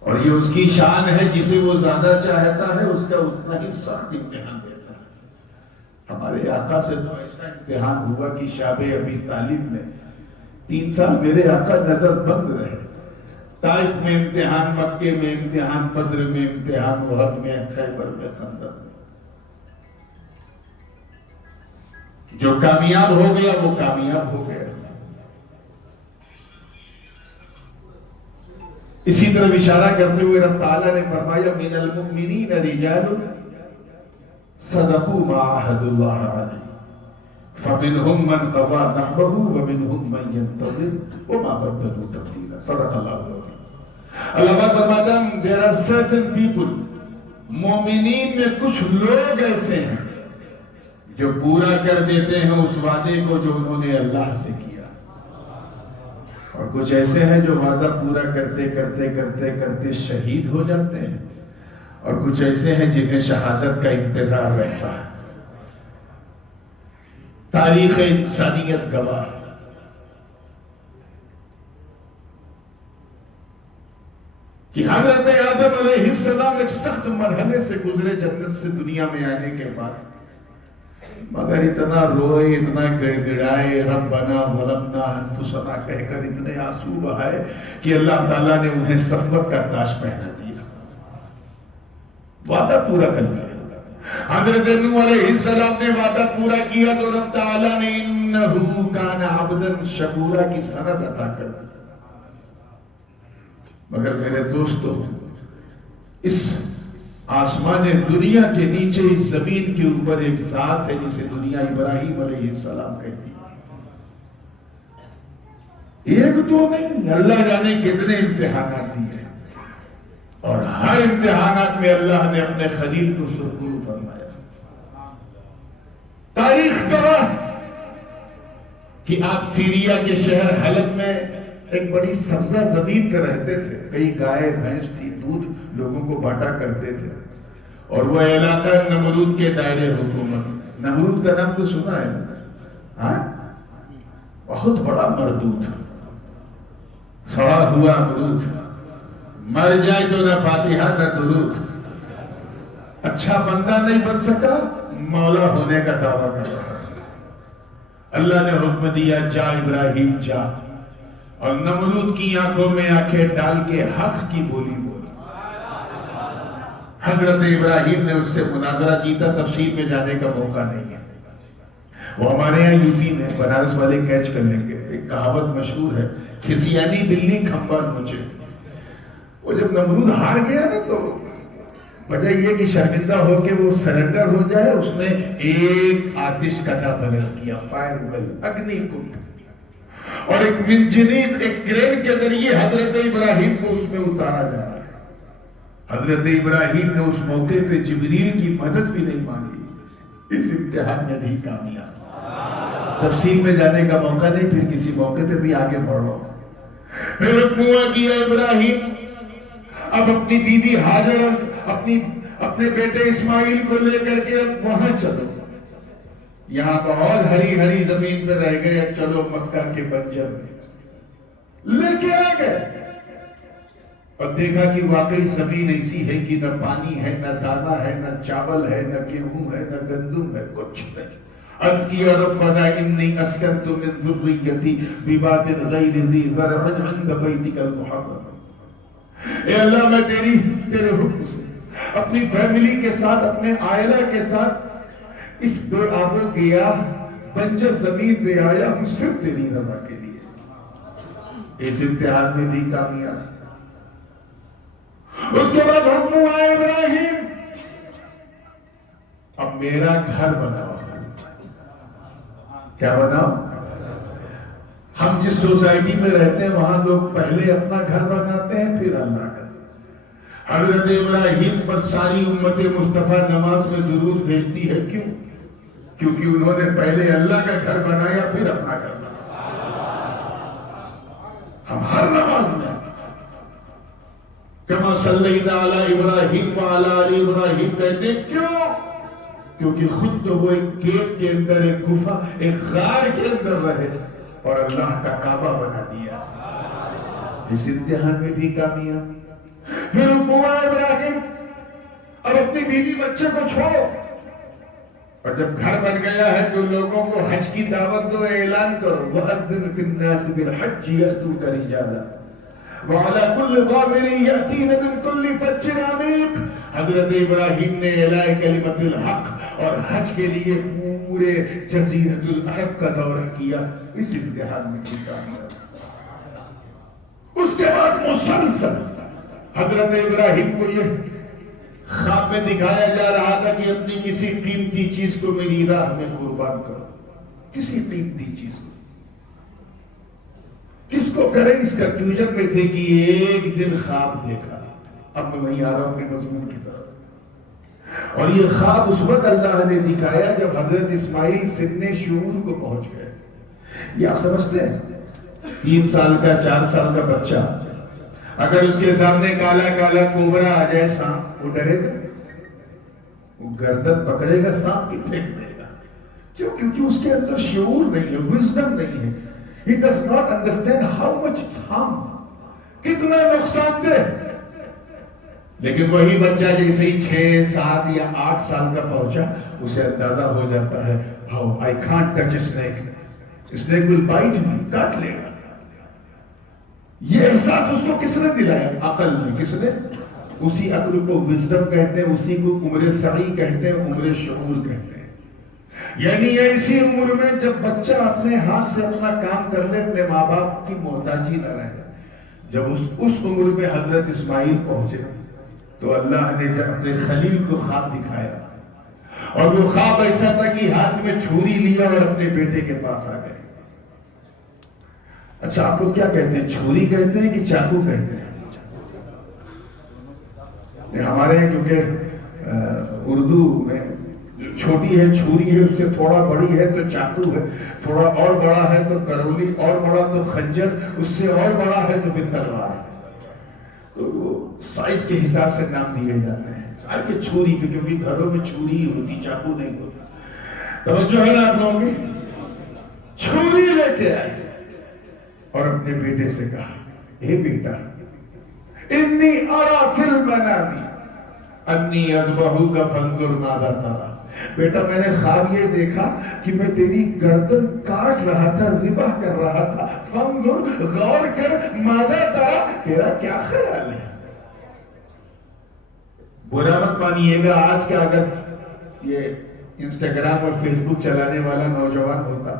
اور یہ اس کی شان ہے. جسے وہ زیادہ چاہتا ہے اس کا اتنا ہی سخت امتحان دیتا ہے. ہمارے آقا سے تو ایسا امتحان ہوا کہ شاب ابی طالب نے 3 سال میرے آقا نظر بند رہے. طائف میں امتحان، مکے میں امتحان، بدر میں امتحان، احد میں، خیبر میں، خندق میں. جو کامیاب ہو گیا وہ کامیاب ہو گیا. اسی طرح اشارہ کرتے ہوئے رب تعالیٰ نے فرمایا من المؤمنین رجال صدقوا ما عاهدوا الله علیہ فمنهم من قضى نحبه ومنهم من ينتظر وما بدلوا تبدیلا. صدق اللہ العظیم. اللہ پاک فرماتا ہے there are certain people، مومنین میں کچھ لوگ ایسے ہیں جو پورا کر دیتے ہیں اس وعدے کو جو انہوں نے اللہ سے کیا، اور کچھ ایسے ہیں جو وعدہ پورا کرتے کرتے کرتے کرتے شہید ہو جاتے ہیں، اور کچھ ایسے ہیں جنہیں شہادت کا انتظار رہتا ہے. تاریخ انسانیت گواہ ہے. کہ حضرت آدم علیہ السلام ایک سخت مرحلے سے گزرے جنت سے دنیا میں آنے کے بعد. مگر اتنا روئے، اتنا گڑگڑائے، ربنا ظلمنا انفسنا کہہ کر اتنے آنسو بہائے کہ اللہ تعالیٰ نے انہیں صحبت کا تاج پہنا دیا، وعدہ پورا کر دیا۔ حضرت نوح علیہ السلام نے وعدہ پورا کیا تو رب تعالیٰ نے انہو کان عبدا شکورا کی سند عطا کر دی۔ مگر میرے دوستو، اس آسمان دنیا کے نیچے اس زمین کے اوپر ایک ذات ہے جسے دنیا ابراہیم علیہ السلام کہتی ہے۔ ایک تو نہیں، اللہ جانے کتنے امتحانات دیے، اور ہر امتحانات میں اللہ نے اپنے خلیل کو سرخرو فرمایا۔ تاریخ گواہ کہ آپ سیریا کے شہر حلب میں ایک بڑی سبزہ زمین پہ رہتے تھے، کئی گائے بھینس تھی، دودھ لوگوں کو بانٹا کرتے تھے، اور وہ علاقہ نمرود کے دائرے حکومت۔ نمرود کا نام تو سنا ہے نا؟ ہاں، بہت بڑا مردود، سڑا ہوا امرود، مر جائے تو نہ فاتحہ نہ درود، اچھا بندہ نہیں بن سکا، مولا ہونے کا دعویٰ کر رہا۔ اللہ نے حکم دیا جا ابراہیم جا، اور نمرود کی آنکھوں میں آنکھیں ڈال کے حق کی بولی بولی۔ حضرت ابراہیم نے اس سے مناظرہ کیتا، تفصیل میں جانے کا موقع نہیں ہے۔ وہ ہمارے یہاں یو پی میں بنارس والے کیچ کر لیں گے، ایک کہاوت مشہور ہے، کھسیانی بلی کھمبا نوچے۔ وہ جب نمرود ہار گیا نا تو وجہ یہ کہ شرمندہ ہو کے وہ سرنڈر ہو جائے، اس نے ایک آتش کٹا بلند کیا، فائر ویل، اگنی کنڈ، اور ایک منجنیق، ایک کرین کے ذریعے حضرت ابراہیم کو اس میں اتارا جا رہا ہے۔ حضرت ابراہیم نے اس موقع پہ جبریل کی مدد بھی نہیں مانگی، اس امتحان میں بھی کامیاب۔ تفصیل میں جانے کا موقع نہیں، پھر کسی موقع پہ بھی آگے بڑھ رہا ہوں۔ پھر دعا کیا ابراہیم، اب اپنی بیوی ہاجر اور اپنے بیٹے اسماعیل کو لے کر کے اب وہاں چلو، یہاں تو اور ہری ہری زمین پہ رہ گئے، اب چلو مکہ کے بنجر میں۔ لے کے آ گئے اور دیکھا کہ واقعی زمین ایسی ہے کہ نہ پانی ہے، نہ دانا ہے، نہ چاول ہے، نہ گیہوں ہے، نہ گندم ہے، کچھ نہیں۔ عرض کیا ربنا انی اسکنت من ذریتی بواد غیر ذی زرع عند بیتک المحرم۔ اے اللہ، میں تیرے حکم سے اپنی فیملی کے ساتھ، اپنے عائلہ کے ساتھ اس بے آب و گیاہ بنجر زمین پہ آیا ہوں صرف تیری رضا کے لیے۔ اس امتحان میں بھی کامیاب۔ اس کے بعد حکم ہوا ابراہیم، اب میرا گھر بناؤ۔ کیا بناؤ؟ ہم جس سوسائٹی میں رہتے ہیں وہاں لوگ پہلے اپنا گھر بناتے ہیں پھر اللہ کا۔ حضرت ابراہیم پر ساری امت مصطفیٰ نماز میں درود بھیجتی ہے، کیوں؟ کیونکہ انہوں نے پہلے اللہ کا گھر بنایا پھر اپنا گھر بنایا۔ ہم ہر نماز میں کما صلینا علی ابراہیم وعلی آل ابراہیم کہتے ہیں، کیوں؟ کیونکہ خود تو وہ ایک کیف کے اندر، ایک گفا، ایک غار کے اندر رہے اور اللہ کا کعبہ بنا دیا۔ اس امتحان میں بھی کامیاب۔ پھر ہوا ابراہیم، اب اپنی بیوی بچے کو چھوڑو، اور جب گھر بن گیا ہے تو لوگوں کو حج کی دعوت دو، اعلان کرو وَأَذِّنْ فِي النَّاسِ بِالْحَجِّ يَأْتُوكَ رِجَالًا وَعَلَى كُلِّ ضَامِرٍ يَأْتِينَ مِنْ كُلِّ فَجٍّ عَمِيقٍ۔ حضرت ابراہیم نے اعلان کلمت الحق اور حج کے لیے پورے جزیرۃ العرب کا دورہ کیا۔ اس امتحان میں بھی کامیاب۔ اس کے بعد مسلسل حضرت ابراہیم کو یہ خواب میں دکھایا جا رہا تھا کہ اپنی کسی قیمتی چیز کو میری راہ میں قربان کرو، کسی قیمتی چیز کو۔ کس کو کرے؟ اس کنفیوژن میں تھے کہ ایک دن خواب دیکھا۔ اب میں وہیں آ رہا ہوں کہ مضمون کی طرف، اور یہ خواب اس وقت اللہ نے دکھایا جب حضرت اسماعیل سن شعور کو پہنچ گئے۔ یہ آپ سمجھتے ہیں 3 سال کا 4 سال کا بچہ اگر اس کے سامنے کالا کالا کوبرا آ جائے سانپ، وہ ڈرے گا؟ وہ گردن پکڑے گا سانپ کی پھینک دے گا۔ کیوں؟ کیونکہ اس کے اندر شعور نہیں ہے، وزڈم نہیں ہے۔ He does not understand how much it's harm، کتنا نقصان دہ۔ لیکن وہی بچہ جیسے ہی 6, 7 یا 8 سال کا پہنچا اسے اندازہ ہو جاتا ہے how I can't touch a snake will bite me, کاٹ لے گا. یہ احساس اس کو کس نے دلایا؟ عقل نے. کس نے؟ اسی عقل کو وزڈم کہتے ہیں, اسی کو عمر سعی کہتے ہیں, عمر شعور کہتے ہیں. یعنی ایسی عمر میں جب بچہ اپنے ہاتھ سے اپنا کام کر لے, اپنے ماں باپ کی محتاجی نہ رہے. جب اس عمر میں حضرت اسماعیل پہنچے تو اللہ نے جب اپنے خلیل کو خواب دکھایا, اور وہ خواب ایسا تھا کہ ہاتھ میں چھری لیا اور اپنے بیٹے کے پاس آ گئے. اچھا آپ لوگ کیا کہتے ہیں, چھری کہتے ہیں کہ چاقو کہتے ہیں؟ ہمارے ہیں کیونکہ اردو میں چھوٹی ہے چھری ہے, اس سے تھوڑا بڑی ہے تو چاقو ہے, تھوڑا اور بڑا ہے تو کرولی, اور بڑا تو خنجر, اس سے اور بڑا ہے تو پھر تلوار ہے. تو وہ سائز کے حساب سے نام دیے جاتے ہیں. آگے چھری, کیونکہ گھروں میں چھری ہی ہوتی, چاقو نہیں ہوتا. توجہ ہے نا آپ لوگوں کی؟ چھری لے کے آئے اور اپنے بیٹے سے کہا, اے بیٹا, انی ارا فی المنام انی اذبحک فانظر ماذا تری. بیٹا میں نے خواب یہ دیکھا کہ میں تیری گردن کاٹ رہا تھا, ذبح کر رہا تھا. فانظر, غور کر, ماذا تری, تیرا کیا خیال ہے؟ برا مت مانیے گا, آج کا اگر یہ انسٹاگرام اور فیس بک چلانے والا نوجوان ہوتا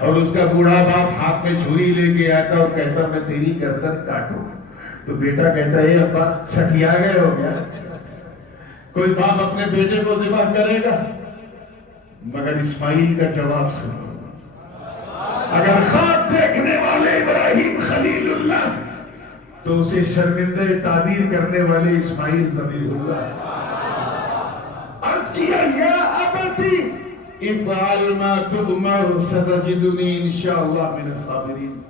اور اس کا بوڑھا باپ ہاتھ میں چھری لے کے آتا اور کہتا میں تیری گردن کاٹوں, تو بیٹا کہتا ہے ابا سٹیا گئے ہو گیا. کوئی باپ اپنے بیٹے کو ذبح کرے گا؟ مگر اسماعیل کا جواب سنو. اگر خواب دیکھنے والے ابراہیم خلیل اللہ تو اسے شرمندہ تعبیر کرنے والے اسماعیل ذبیح اللہ. عرض کیا یا ابتی افعل ما تؤمر ستجدنی انشاءاللہ من الصابرین.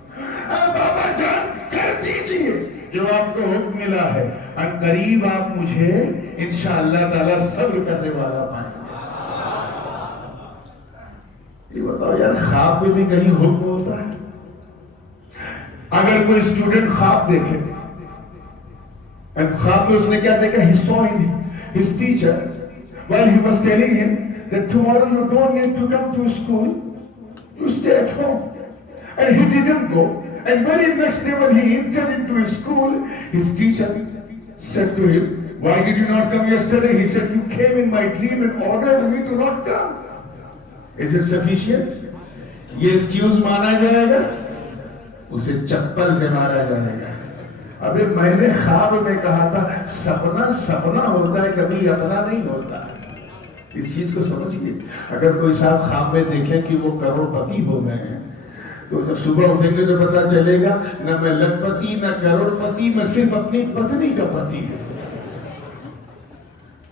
بابا جان کر دیجئے جو آپ کو حکم ملا ہے, ان قریب آپ مجھے انشاءاللہ تعالی صبر کرنے والا پائیں گے. یہ بتاؤ یار, خواب میں بھی کہیں حکم ہوتا ہے؟ اگر کوئی اسٹوڈنٹ خواب دیکھے, خواب میں اس نے کیا دیکھا, he saw his teacher while he was telling him that tomorrow you don't need to come to school, you stay at home. And he didn't go. And very next day when he entered into his school, his teacher said to him, why did you not come yesterday? He said, you came in my dream and ordered me to not come. Is it sufficient? یہ excuse مانا جائے گا؟ اسے چپل سے مارا جائے گا. ابھی میں نے خواب میں کہا تھا سپنا سپنا ہوتا ہے, کبھی اپنا نہیں ہوتا. اس چیز کو سمجھئے. اگر کوئی صاحب خواب میں دیکھے کہ وہ کروڑ پتی ہو گئے ہیں, تو جب صبح اٹھیں گے تو پتا چلے گا نہ میں لکھ پتی نہ کروڑ پتی, میں صرف اپنی پتنی کا پتی ہوں.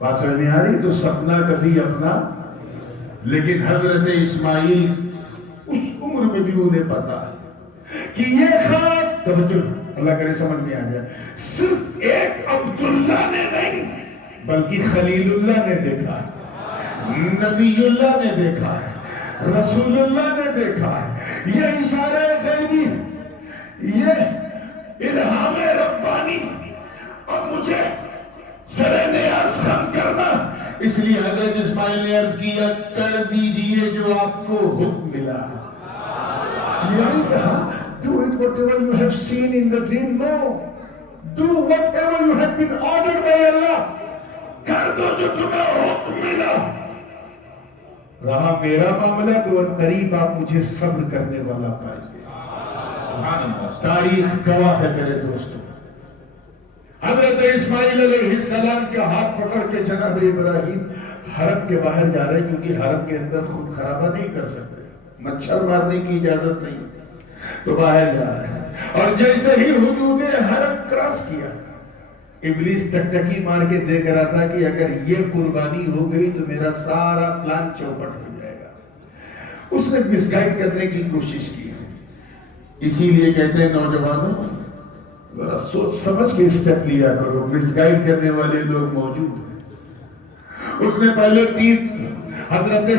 بات سمجھ میں آ رہی؟ تو سپنا کبھی اپنا. لیکن حضرت اسماعیل اس عمر میں بھی انہیں پتا کہ یہ خواب, توجہ اللہ کرے سمجھ میں آ جائے, صرف ایک عبداللہ نے نہیں بلکہ خلیل اللہ نے دیکھا ہے, نبی اللہ نے دیکھا ہے, رسول اللہ نے دیکھا ہے. یہ اشارہ غیبی, یہ الہام ربانی. اب مجھے سر نیاز خم کرنا, اس لیے حضرت اسماعیل نے عرض کیا کر دیجئے جو آپ کو حکم ملا. یہ نہیں کہا do it whatever you have seen in the dream. No, do whatever you have been ordered by Allah. کر دو جو تمہیں حکم ملا. رہا میرا معاملہ تو ان قریب آپ مجھے صبر کرنے والا پائیں گے. تاریخ گواہ ہے میرے دوستوں. حضرت اسماعیل علیہ السلام کا ہاتھ پکڑ کے جناب ابراہیم حرم کے باہر جا رہے, کیونکہ حرم کے اندر خود خرابہ نہیں کر سکتے, مچھر مارنے کی اجازت نہیں, تو باہر جا رہے ہیں. اور جیسے ہی حدود حرم کراس کیا, ابلیس ٹکٹکی مار کے دیکھ رہا تھا کہ اگر یہ قربانی ہو گئی تو میرا سارا پلان چوپٹ ہو جائے گا. اس نے مس گائیڈ کرنے کی کوشش کی. اسی لیے کہتے ہیں نوجوانوں ذرا سوچ سمجھ کے اسٹیپ لیا کرو, مس گائیڈ کرنے والے لوگ موجود ہیں. اس نے پہلے حضرت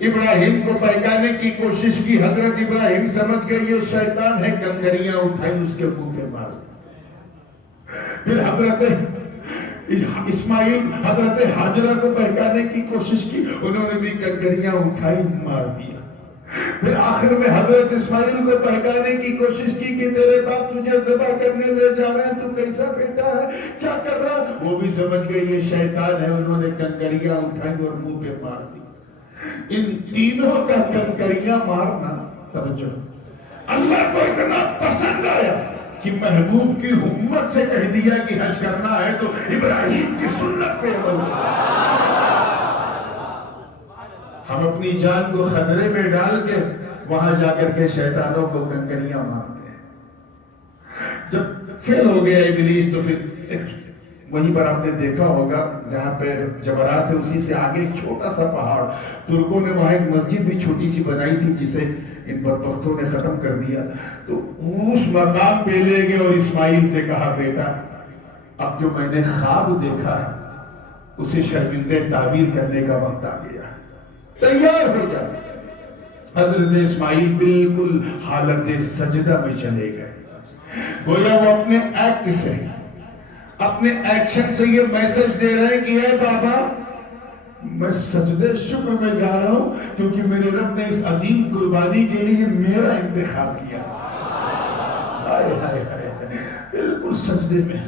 ابراہیم کو بہکانے کی کوشش کی. حضرت ابراہیم سمجھ گئے یہ شیطان ہے, کنگریاں اٹھائی اس کے منہ پہ مار. پھر حضرت اسماعیل حضرت ہاجرہ کو بہکانے کی کوشش کی، انہوں نے بھی کنکریاں اٹھائی، مار دیا۔ پھر آخر میں حضرت اسماعیل کو بہکانے کی کوشش کی کہ تیرے باپ تجھے ذبح کرنے لے جا رہے ہیں، تو کیسا بیٹا ہے، کیا کر رہا ہے؟ وہ بھی سمجھ گئے یہ شیطان ہے، انہوں نے کنکریاں اٹھائی اور منہ پہ مار دی۔ ان تینوں کا کنکریاں مارنا، توجہ، اللہ کو اتنا پسند آیا کہ محبوب کی امت سے کہہ دیا کہ حج کرنا ہے تو ابراہیم کی سنت پہ عمل کرو۔ ہم اپنی جان کو خطرے میں ڈال کے وہاں جا کر کے شیطانوں کو کنکریاں مارتے ہیں۔ جب فیل ہو گیا ابلیس تو پھر وہیں پر آپ نے دیکھا ہوگا جہاں پہ جبرات ہے اسی سے آگے ایک چھوٹا سا پہاڑ، ترکوں نے وہاں ایک مسجد بھی چھوٹی سی بنائی تھی جسے ان بدبختوں نے ختم کر دیا۔ تو اس مقام پہ لے گئے اور اسماعیل سے کہا بیٹا اب جو میں نے خواب دیکھا ہے اسے شرمندہ تعبیر کرنے کا وقت آ گیا، تیار ہو جا۔ حضرت اسماعیل بالکل حالت سجدہ میں چلے گئے، گویا وہ اپنے ایکٹ سے، اپنے ایکشن سے یہ میسج دے رہے ہیں کہ اے بابا میں سجدے شکر میں جا رہا ہوں کیونکہ میرے رب نے اس عظیم قربانی کے لیے میرا انتخاب کیا۔ ہائے ہائے ہائے، بالکل سجدے میں۔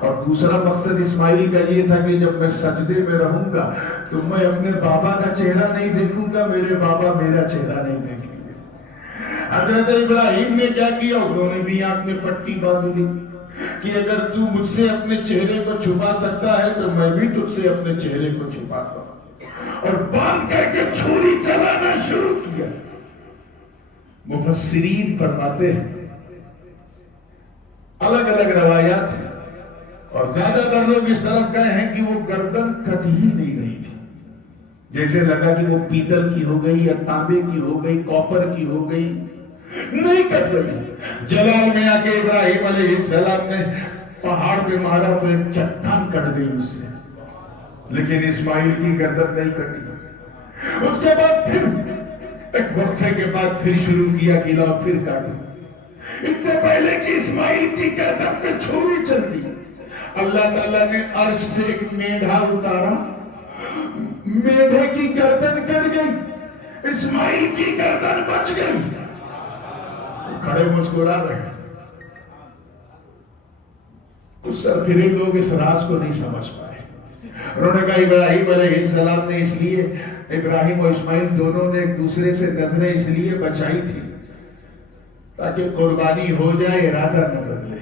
اور دوسرا مقصد اسماعیل کا یہ تھا کہ جب میں سجدے میں رہوں گا تو میں اپنے بابا کا چہرہ نہیں دیکھوں گا، میرے بابا میرا چہرہ نہیں دیکھیں گے۔ حضرت ابراہیم نے کیا کیا؟ انہوں نے بھی آنکھ میں پٹی باندھ لی کہ اگر تو مجھ سے اپنے چہرے کو چھپا سکتا ہے تو میں بھی تجھ سے اپنے چہرے کو چھپاتا ہوں، اور باندھ کر کے چھری چلانا شروع کیا۔ مفسرین فرماتے ہیں، الگ الگ روایات ہیں اور زیادہ تر لوگ اس طرف گئے ہیں کہ وہ گردن کٹ ہی نہیں رہی تھی، جیسے لگا کہ وہ پیتل کی ہو گئی یا تانبے کی ہو گئی، کاپر کی ہو گئی، نہیں کٹ رہی۔ جلال میں آ کے ابراہیم علیہ السلام نے پہاڑ پہ مارا تو ایک چٹان کٹ گئی اس سے، لیکن اسماعیل کی گردن نہیں کٹی۔ اس کے بعد پھر ایک وقفے کے بعد پھر شروع کیا کہ لاؤ پھر کاٹو۔ اس سے پہلے کہ اسماعیل کی گردن پہ چھری چلتی، اللہ تعالیٰ نے عرش سے ایک میڈھا اتارا، میڈھے کی گردن کٹ گئی، اسماعیل کی گردن بچ گئی۔ کھڑے مسکرا رہے، کچھ سرفرے لوگ اس راز کو نہیں سمجھ پائے۔ انہوں نے کہا ابراہیم علیہ السلام نے اس لیے، ابراہیم اور اسماعیل دونوں نے ایک دوسرے سے نظریں اس لیے بچائی تھی تاکہ قربانی ہو جائے، ارادہ نہ بدلے،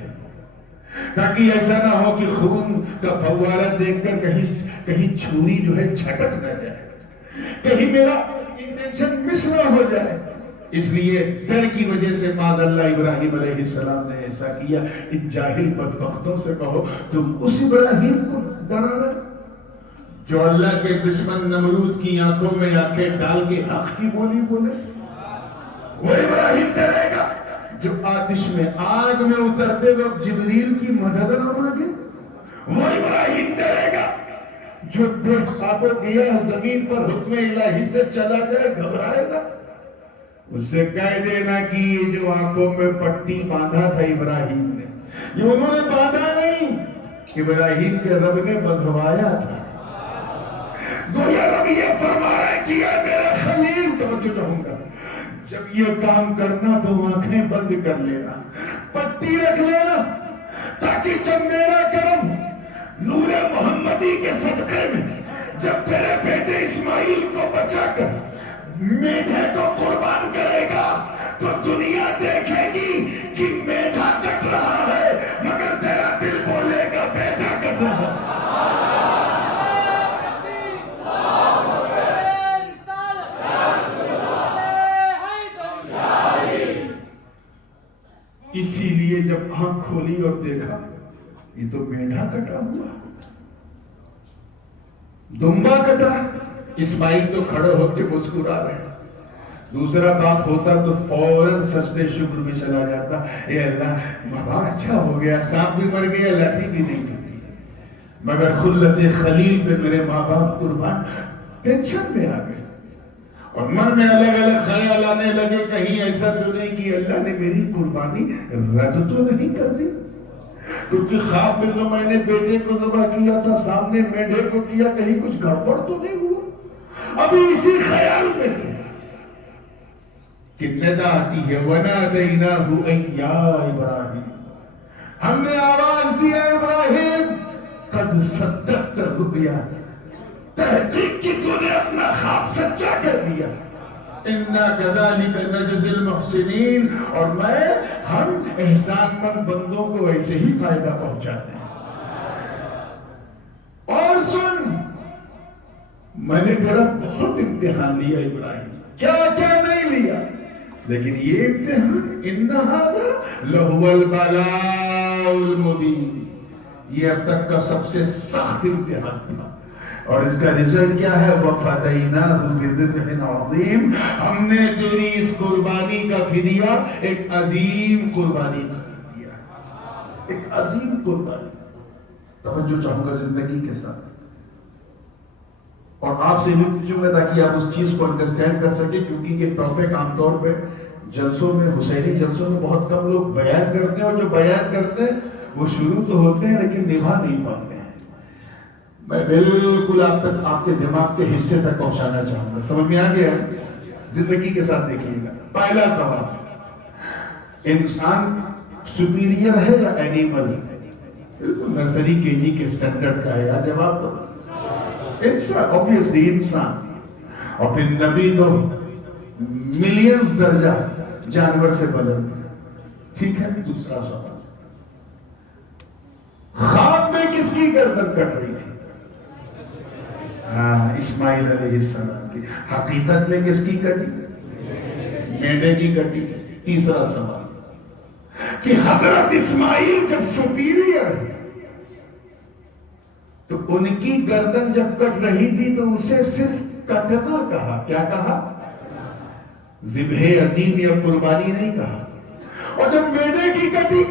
تاکہ ایسا نہ ہو کہ خون کا فوارہ دیکھ کر کہیں چھری جو ہے چھٹک نہ جائے، کہیں میرا انٹینشن مس نہ ہو جائے۔ اس لیے ڈر کی وجہ سے معاذ اللہ ابراہیم علیہ السلام نے ایسا کیا۔ ان جاہل بدبختوں سے کہو تم اس ابراہیم کو ڈرا رہے جو اللہ کے دشمن نمرود کی آنکھوں میں آنکھیں ڈال کے حق کی بولی بولے؟ وہ ابراہیم ڈرے گا جو آتش میں، آگ میں اترتے وقت جبریل کی مدد نہ مانگے؟ وہ ابراہیم ڈرے گا جو بے خواب و گیا زمین پر حکم الہی سے چلا جائے، گھبرائے گا؟ اس سے کہہ دینا کہ یہ جو آنکھوں میں پٹی باندھا تھا ابراہیم نے، یہ انہوں نے باندھا نہیں، ابراہیم کے رب نے بندھوایا تھا۔ گویا رب یہ فرما رہا ہے کہ اے میرے خلیل، توجہ چاہوں گا، جب یہ کام کرنا تو آنکھیں بند کر لینا، پٹی رکھ لینا، تاکہ جب میرا کرم نور محمدی کے صدقے میں جب تیرے بیٹے اسماعیل کو بچا کر میڈھے کو قربان کرے گا تو دنیا دیکھے گی کہ میڈھا کٹ رہا ہے مگر تیرا دل بولے گا بیٹا کٹ رہا ہے۔ اسی لیے جب آنکھ کھولی اور دیکھا یہ تو میڈھا کٹا ہوا، دمبا کٹا۔ اسماعیل تو کھڑے ہو کے مسکرا رہے، دوسرا باپ ہوتا تو فوراً سجدے شکر میں چلا جاتا، اے اللہ بابا اچھا ہو گیا، سانپ بھی مر گیا، لاٹھی بھی نہیں ٹوٹی، مگر خلت خلیل پہ میرے ماں باپ قربان۔ ٹینشن میں آ گئے اور من میں الگ الگ خیال آنے لگے، کہیں ایسا تو نہیں کہ اللہ نے میری قربانی رد تو نہیں کر دی، کیونکہ خواب میں تو میں نے بیٹے کو ذبح کیا تھا، سامنے میڈے کو کیا، کہیں کچھ گڑبڑ تو نہیں ہوا، ابھی اسی خیال میں تھے کہ ندا آتی ہے وَنَادَيْنَاهُ أَن يَا إِبْرَاهِيمُ، ہم نے آواز دیا ابراہیم قد صدقت الرؤیا، تحقیق کی تو نے اپنا خواب سچا کر دیا، اِنَّا كَذَلِكَ نَجْزِي الْمُحْسِنِينَ، اور ہم احسان مند بندوں کو ایسے ہی فائدہ پہنچاتے ہیں۔ اور سن، میں نے تیرا بہت امتحان لیا ابراہیم، کیا کیا نہیں لیا، لیکن یہ امتحان ان هذا لهو البلاء المبین، یہ اب تک کا سب سے سخت امتحان تھا، اور اس کا رزلٹ کیا ہے؟ وَفَدَيْنَاهُ بِذِبْحٍ عَظِيمٍ، ہم نے تیری اس قربانی کا فدیہ ایک عظیم قربانی کر دیا، ایک عظیم قربانی۔ توجہ چاہوں گا زندگی کے ساتھ، اور آپ سے بھی پوچھوں گا تاکہ آپ اس چیز کو انڈرسٹینڈ کر سکیں، کیونکہ یہ ٹاپک عام طور پہ جلسوں میں، حسینی جلسوں میں بہت کم لوگ بیان کرتے ہیں، اور جو بیان کرتے ہیں وہ شروع تو ہوتے ہیں لیکن نبھا نہیں پاتے ہیں۔ میں بالکل آپ تک، آپ کے دماغ کے حصے تک پہنچانا چاہوں گا، سمجھ میں آ گیا؟ زندگی کے ساتھ دیکھیے گا۔ پہلا سوال، انسان سپیریئر ہے یا اینیمل؟ بالکل نرسری کے جی کے سٹینڈرڈ کا ہے، جواب تو انسان، obviously انسان، اور پھر نبی تو ملینز درجہ جانور سے بدل۔ ٹھیک ہے، دوسرا سوال، خواب میں کس کی گردن کٹ رہی تھی؟ ہاں، اسماعیل علیہ السلام کی۔ حقیقت میں کس کی کٹی؟ میڈے کی کٹی۔ تیسرا سوال کہ حضرت اسماعیل جب سپیریئر تو ان کی گردن جب کٹ رہی تھی تو اسے صرف کٹنا کہا، کیا کہا؟ ذبح عظیم یا قربانی نہیں کہا۔ اور جب میڈے کی کٹی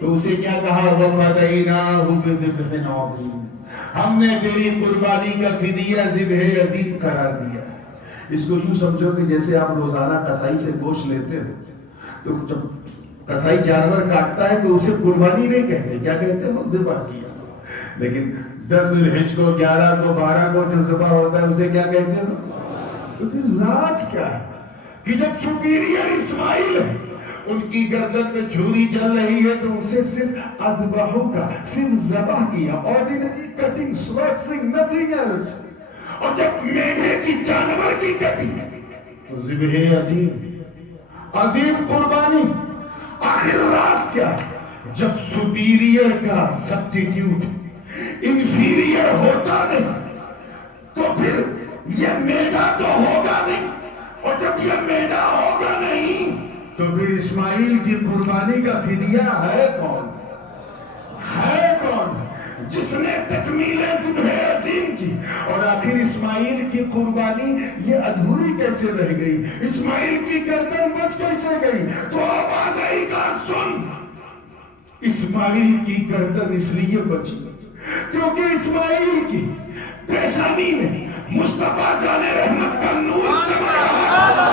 تو اسے کیا کہا؟ وَفَدَيْنَاهُ بِذِبْحٍ عَظِيمٍ، ہم نے تیری قربانی کا فدیہ ذبح عظیم قرار دیا۔ اس کو یوں سمجھو کہ جیسے آپ روزانہ قصائی سے گوشت لیتے ہو، تو جب قصائی جانور کاٹتا ہے تو اسے قربانی نہیں کہتے، کیا کہتے ہو؟ ذبح کیا۔ لیکن 10 ذوالحجہ کو، 11 کو، 12 کو جو ذبح ہوتا ہے اسے کیا کہتے ہو؟ تو پھر راز کیا ہے کہ جب سپیریئر اسماعیل ہے، ان کی گردن میں چھری چل رہی ہے تو اسے صرف اذبحو کا، صرف ذبح کیا، ordinary cutting, slaughtering, nothing else. اور جب میڈے کی، جانور کی کٹی تو ذبح عظیم، عظیم قربانی۔ آخر راز کیا ہے؟ جب سپیریئر کا سبسٹیٹیوٹ انفیریئر ہوتا نہیں تو پھر یہ میڈا تو ہوگا نہیں، اور جب یہ میڈا ہوگا نہیں تو پھر اسماعیل کی قربانی کا فدیہ ہے کون؟ ہے کون؟ جس نے تکمیل ذبح عظیم کی۔ اور آخر اسماعیل کی قربانی یہ ادھوری کیسے رہ گئی؟ اسماعیل کی گردن بچ کیسے گئی؟ تو آواز آئی کا سن، اسماعیل کی گردن اس لیے بچی کیونکہ اسماعیل کی پیشانی میں مصطفیٰ جان رحمت کا نور چمک رہا تھا۔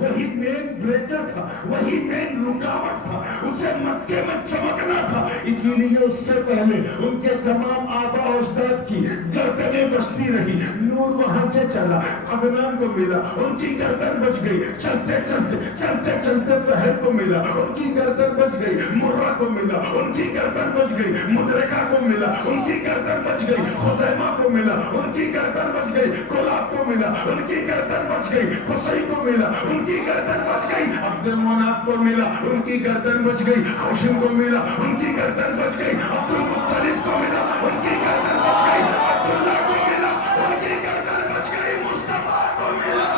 وہی مین بریکر تھا، وہی مین رکاوٹ تھا، اسے مکے میں چمکنا تھا۔ اسی لیے اس سے پہلے ان کے تمام آبا و اجداد کی گردنیں بچتی رہی، نور وہاں سے چلا، عدنان کو ملا، ان کی گردن بچ گئی، چلتے چلتے فہد کو ملا، ان کی گردن بچ گئی، مرہ کو ملا، ان کی گردن بچ گئی، مدرکہ کو ملا، ان کی گردن بچ گئی، خزیمہ کو ملا، ان کی گردن بچ گئی، کلاب کو ملا، ان کی گردن بچ گئی، خصی کو ملا، ان کی گردن بچ گئی، عبد المناف کو ملا، ان کی گردن بچ گئی، ہاشم کو ملا، ان کی گردن بچ گئی، عبد المطلب کو ملا، ان کی گردن بچ گئی، عبداللہ کو ملا، ان کی گردن بچ گئی، مصطفیٰ کو ملا۔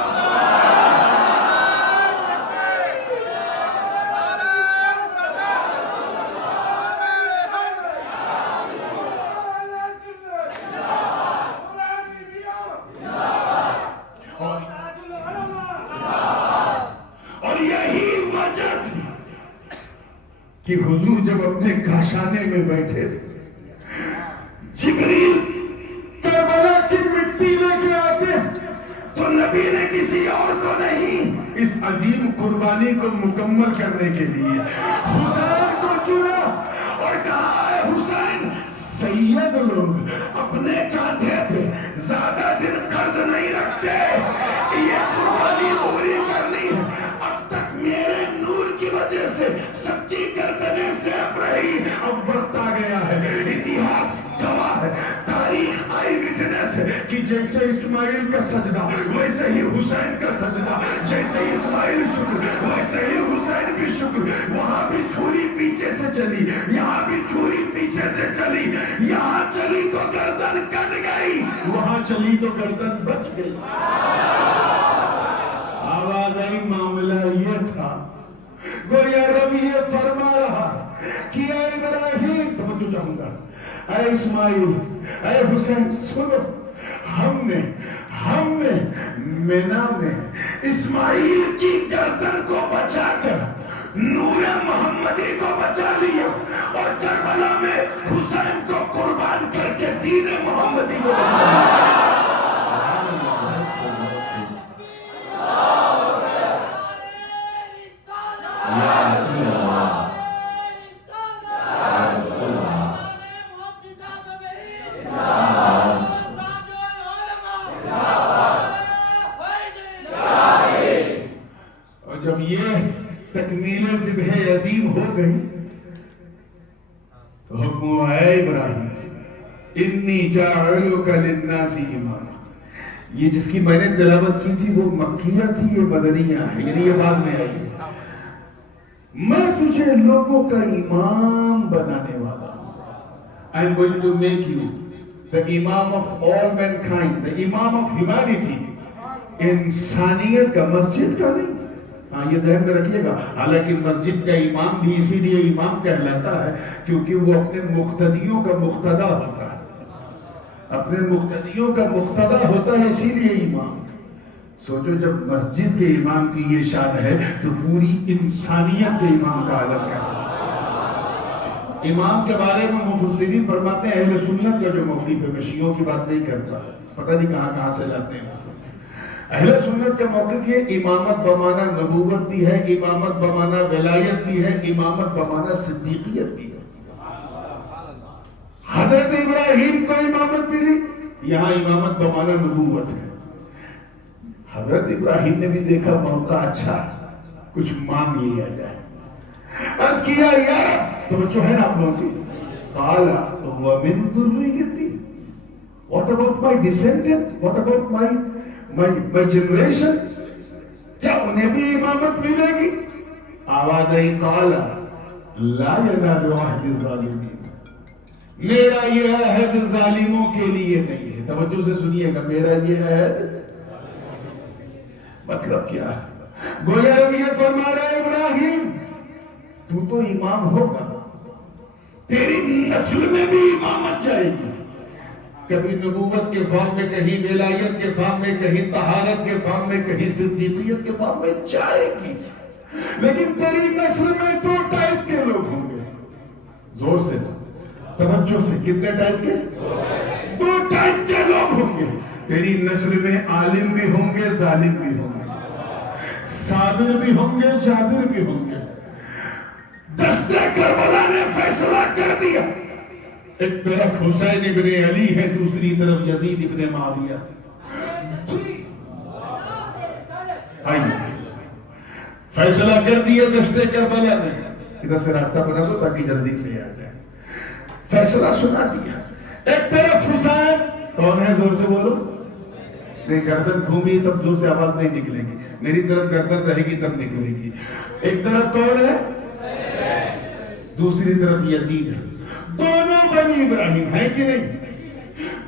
کہ حضور جب اپنے کاشانے میں بیٹھے جبریل کربلا کی مٹی لے کے آتے تو نبی نبی نے کسی اور کو نہیں، اس عظیم قربانی کو مکمل کرنے کے لیے حسین کو چنا اور کہا ہے حسین سید لوگ اپنے کاندھے پہ زیادہ دن قرض نہیں رکھتے، یہ قربانی پوری کرنی ہے۔ اب تک میرے نور کی وجہ سے سب کی گردنیں سیف رہی، اب وقت آ گیا ہے، اتہاس گواہ ہے، تاریخ آئی وٹنس ہے کہ جیسے اسماعیل کا سجدہ ویسے ہی حسین کا سجدہ، جیسے اسماعیل شکر ویسے ہی حسین بھی شکر۔ وہاں بھی چھری پیچھے سے چلی، یہاں بھی چھری پیچھے سے چلی، یہاں چلی تو گردن کٹ گئی، وہاں چلی تو گردن بچ گئی۔ آواز آئی، معاملہ یہ تھا، گویا رب یہ فرما رہا کہ اے ابراہیم، توجہ چاہوں گا، اے اسماعیل، اے حسین، سنو، ہم نے مینا میں اسماعیل کی گردن کو بچا کر نور محمدی کو بچا لیا، اور کربلا میں حسین کو قربان کر کے دین محمدی کو بچا لیا۔ جب یہ تکمیل ذبح عظیم ہو گئی تو حکم ہوا، اے ابراہیم انی جاعلک للناس اماما۔ یہ جس کی میں نے تلاوت کی تھی وہ مکیہ تھی، یہ مدنیہ ہے، یعنی یہ بعد میں آئی۔ میں تجھے لوگوں کا امام بنانے والا ہوں۔ I am going to make you the imam of all mankind, the imam of humanity۔ انسانیت کا، مسجد کا نہیں۔ ہاں یہ ذہن میں رکھیے گا، حالانکہ مسجد کا امام بھی اسی لیے امام کہلاتا ہے کیونکہ وہ اپنے مقتدیوں کا مقتدا ہوتا ہے، اپنے مقتدیوں کا مقتدا ہوتا ہے، اسی لیے امام۔ سوچو جب مسجد کے امام کی یہ شان ہے تو پوری انسانیت کے امام کا عالم کیا ہے۔ امام کے بارے میں مفسرین فرماتے ہیں اہل سنت کا جو موقف ہے، میں شیعوں کی بات نہیں کرتا، پتہ نہیں کہاں سے لاتے ہیں۔ اہل سنت کا موقف یہ امامت بمانا نبوت بھی ہے، امامت بمانا ولایت بھی ہے، امامت بمانا صدیقیت بھی ہے۔ حضرت ابراہیم کو امامت ملی، یہاں امامت بمانا نبوت ہے۔ حضرت ابراہیم نے بھی دیکھا موقع اچھا، کچھ مانگ لیا جائے، عرض کیا یا رب، توجہ ہے نا آپ لوگوں کی، قال ومن ذریتی، what about my descendant, what about my generation، کیا انہیں بھی امامت ملے گی؟ آواز آئی، قال لا ینال عہد الظالمین، میرا یہ عہد ظالموں کے لیے نہیں ہے۔ توجہ سے سنیے گا، میرا یہ عہد مطلب کیا ہے؟ گویا رب یہ فرما رہا ہے ابراہیم تو تو امام ہوگا، تیری نسل میں بھی امامت جائے گی، کبھی نبوت کے فارم میں، کہیں ولایت کے فارم میں، کہیں طہارت کے فارم میں، کہیں صدیقیت کے فارم میں جائے گی، لیکن تیری نسل میں دو ٹائپ کے لوگ ہوں گے۔ زور سے، توجہ سے، کتنے ٹائپ کے؟ دو ٹائپ کے لوگ ہوں گے تیری نسل میں، عالم بھی ہوں گے، ظالم بھی ہوں گے، صابر بھی ہوں گے، جابر بھی ہوں گے۔ دست کربلا نے فیصلہ کر دیا، ایک طرف حسین ابن علی ہے، دوسری طرف یزید ابن معاویہ۔ آئیے فیصلہ کر دیا دست کربلا نے، ادھر سے راستہ بنا دو تاکہ جلدی سے آ جائے۔ فیصلہ سنا دیا، ایک طرف حسین، کون ہے؟ زور سے بولو، نہیں گردن گھومی تب زور سے آواز نہیں نکلے گی، میری طرف گردن رہے گی تب نکلے گی۔ ایک طرف کون ہے؟ دوسری طرف یزید ہے۔ دونوں بنی ابراہیم ہے کہ نہیں؟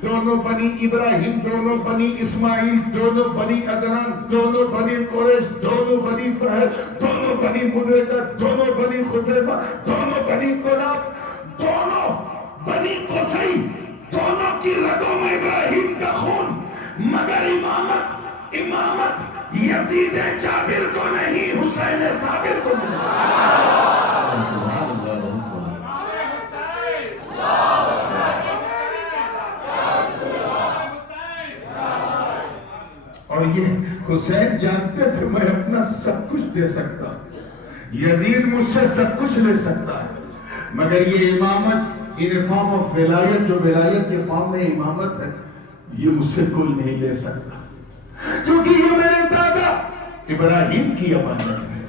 دونوں بنی ابراہیم، دونوں بنی اسماعیل، دونوں بنی عدنان، دونوں بنی قریش، دونوں بنی فہد، دونوں بنی مدرکہ، دونوں بنی خزیمہ، دونوں بنی کلاب، دونوں بنی قصی، دونوں کی رگوں میں ابراہیم کا خون، مگر امامت یزید جابر کو نہیں، حسین صابر کو نہیں۔ اور یہ حسین جانتے تھے میں اپنا سب کچھ دے سکتا، یزید مجھ سے سب کچھ لے سکتا ہے، مگر یہ امامت ان فارم آف ولایت جو ولایت کے فارم میں امامت ہے، یہ مجھ سے کوئی نہیں لے سکتا، کیونکہ یہ میرے دادا ابراہیم کی امانت ہے۔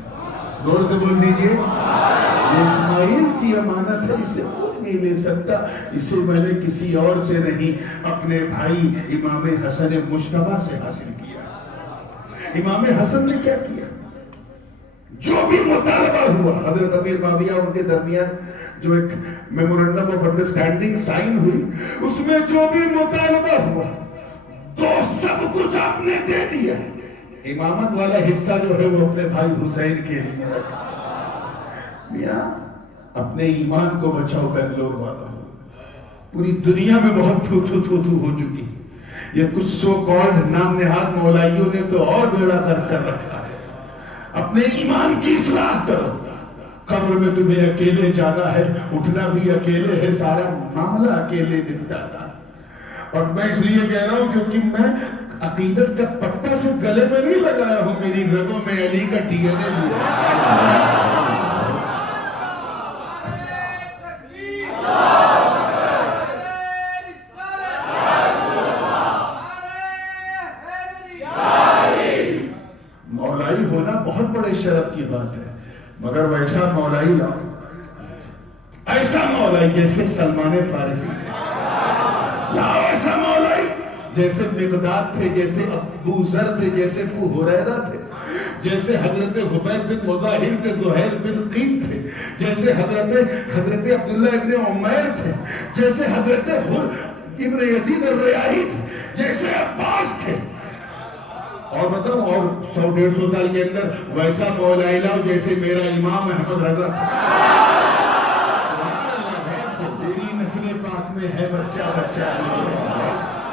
زور سے بول دیجئے، یہ اسماعیل کی امانت ہے، اسے کوئی نہیں لے سکتا، اسے میں نے کسی اور سے نہیں اپنے بھائی امام حسن مجتبیٰ سے حاصل کیا۔ امام حسن نے کیا کیا؟ جو بھی مطالبہ ہوا، حضرت امیر معاویہ ان کے درمیان جو ایک میمورنڈم آف انڈرسٹینڈنگ سائن ہوئی، اس میں جو بھی مطالبہ ہوا تو سب کچھ آپ نے دے دیا، امامت والا حصہ جو ہے وہ اپنے بھائی حسین کے لیے رکھا۔ میاں اپنے ایمان کو بچاؤ بنگلور والا، پوری دنیا میں بہت تھو ہو چکی، یہ کچھ سو کالڈ نام نہاد مولائیوں نے تو اور بیڑا کر رکھا ہے۔ اپنے ایمان کی اصلاح کرو، قبر میں تمہیں اکیلے جانا ہے، اٹھنا بھی اکیلے ہے، سارا معاملہ اکیلے نپٹانا ہے۔ اور میں اس لیے کہہ رہا ہوں کیونکہ میں عقیدت کا پٹا سے گلے میں نہیں لگایا ہوں، میری رگوں میں علی کا ڈی این اے ہے۔ مولائی ہونا بہت بڑے شرف کی بات ہے، مگر ویسا مولائی لاؤ، ایسا مولائی جیسے سلمان فارسی تھے، لاؤ ایسا مولائی جیسے مقداد تھے، جیسے ابو ذر تھے، جیسے ابو ہریرہ تھے، جیسے حضرت حبیب بن مظاہر تھے، زہیر بن قین تھے، جیسے حضرت عبداللہ ابن عمیر تھے، جیسے حضرت حر ابن یزید الریاحی تھے، جیسے عباس تھے۔ اور بتاؤں، اور 100-150 سال کے اندر ویسا مولائی لاؤ جیسے میرا امام احمد رضا تھا۔ تیری نسل پاک میں ہے بچہ بچہ،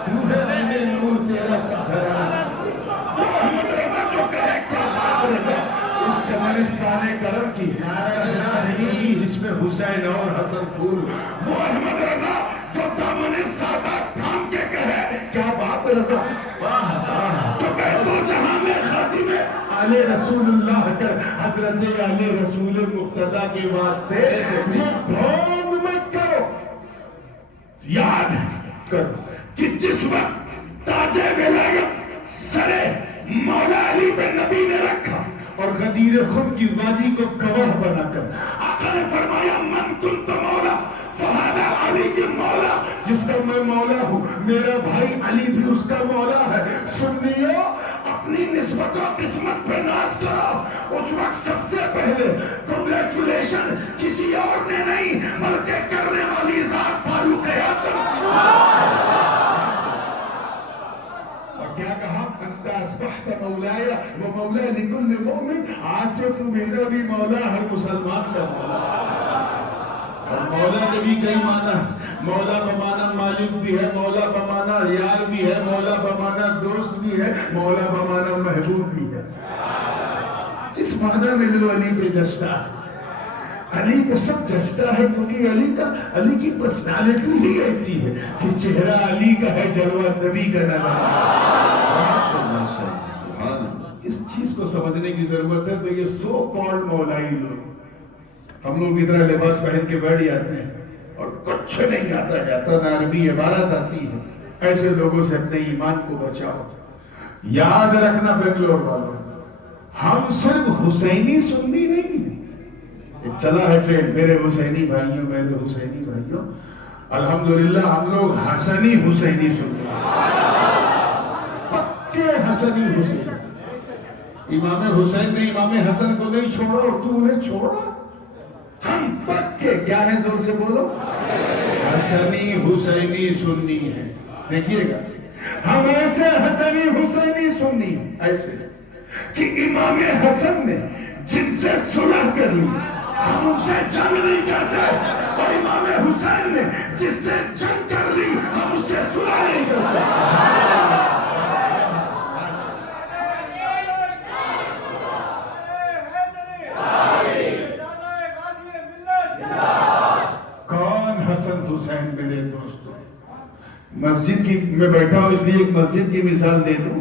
روح میں نور تیرا سہرا، احمد رضا جو کہے کیا بات رضا، اس چمنستان کرم کی نہیں جس میں حسین اور حسن پھول، وہ احمد رضا جو دامن سادہ تھام کے کہے کیا بات رضا، جو کہے تو جہاں میں خادم آل رسول اللہ کر، حضرت آل رسول مقتدیٰ کے واسطے میں ڈھونگ مت کرو، یاد کرو کہ جس وقت تاج ولایت سرے مولا علی بن نبی نے رکھا اور غدیر خم کی وادی کو گواہ بنا کر آقا نے فرمایا من کنت مولا فہذا علی کی مولا، جس کا میں مولا ہوں میرا بھائی علی بھی اس کا مولا ہے۔ سنیو، اپنی نسبت و قسمت پہ ناز کرو، اس وقت سب سے پہلے کنگریچولیشن کسی اور نے نہیں بلکہ کرنے والی ذات فاروق اعظم۔ اور کیا کہا؟ انت اصبحت مولاي ومولا لكل مؤمن، آج سے تو میرا بھی مولا، ہر مسلمان کا مولا۔ اور مولا کے بھی کئی معنی، مولا بمانا مالک بھی ہے، مولا بمانا یار بھی ہے، مولا بمانا دوست بھی ہے، مولا بمانا محبوب بھی ہے۔ اس معنی میں لو علی پہ جشتا ہے، علی پہ سب جشتا ہے، کیونکہ علی کی پرسنالٹی ہی ایسی ہے کہ چہرہ علی کا ہے، جلوہ نبی کا نظر۔ اس چیز کو سمجھنے کی ضرورت ہے۔ تو یہ سو کالڈ مولائی لوگ، ہم لوگ ادھر لباس پہن کے بیٹھ جاتے ہیں اور کچھ نہیں آتا جاتا، نہ عربی عبارت آتی ہے، ایسے لوگوں سے اپنے ایمان کو بچاؤ۔ یاد رکھنا بنگلور والوں، ہم صرف حسینی سنی نہیں، چلا ہے ٹرین میرے حسینی بھائیوں، میرے حسینی بھائیوں، الحمدللہ ہم لوگ حسنی حسینی سنتے ہیں، پکے حسنی حسینی۔ امام حسین نے امام حسن کو نہیں چھوڑا اور تو انہیں چھوڑا، ہم پکے کیا ہے، زور سے بولو، حسنی حسینی سنی ہے۔ دیکھیے گا ہم ایسے حسنی حسینی سنی ایسے کہ امام حسن نے جن سے صلح کر لی ہم ان سے جنگ نہیں کرتے، اور امام حسین نے جس سے جنگ کر لی ہم اس سے صلح نہیں کرتے۔ حسین میرے دوستوں، مسجد کی میں بیٹھا ہوں اس لیے ایک مسجد کی مثال دے دوں۔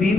3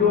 2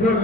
2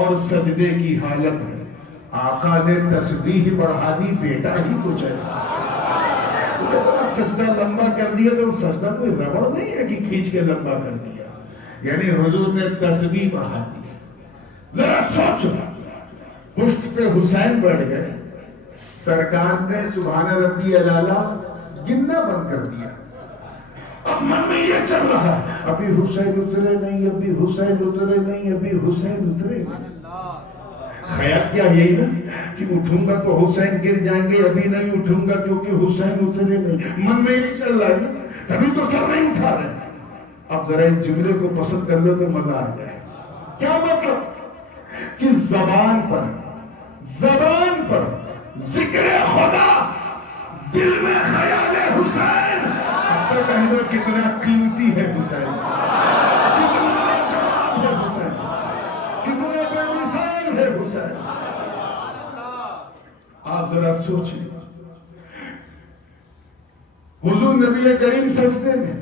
اور سجدے کی حالت میں آقا نے تسبیح بڑھا دی، بیٹا ہی کچھ ایسا سجدہ لمبا کر دیا تو سجدہ کوئی ربڑ نہیں ہے کہ کھینچ کے لمبا کر دیا، یعنی حضور نے تسبیح بڑھا دی۔ ذرا سوچو، پشت پہ حسین بیٹھ گئے، سرکار نے سبحان ربی الاعلیٰ گننا بند کر دیا، اب من میں یہ چل رہا ہے ابھی حسین اترے نہیں، ابھی حسین اترے نہیں، ابھی حسین اترے نہیں۔ خیال کیا یہی نا کہ اٹھوں گا تو حسین گر جائیں گے، ابھی نہیں اٹھوں گا کیونکہ حسین اترے نہیں، من میں نہیں چل رہا ہے، تبھی تو سر نہیں اٹھا رہے۔ اب ذرا اس جملے کو پسند کر لو تو مزہ آ جائے۔ کیا مطلب کہ زبان پر ذکر خدا، دل میں خیال حسین، اب تو کہہ دو کتنا قیمتی ہے حسین، کتنا جواب ہے حسین، کتنا بے مثال ہے حسین۔ آپ ذرا سوچیں، حضور نبی کریم سجدے میں،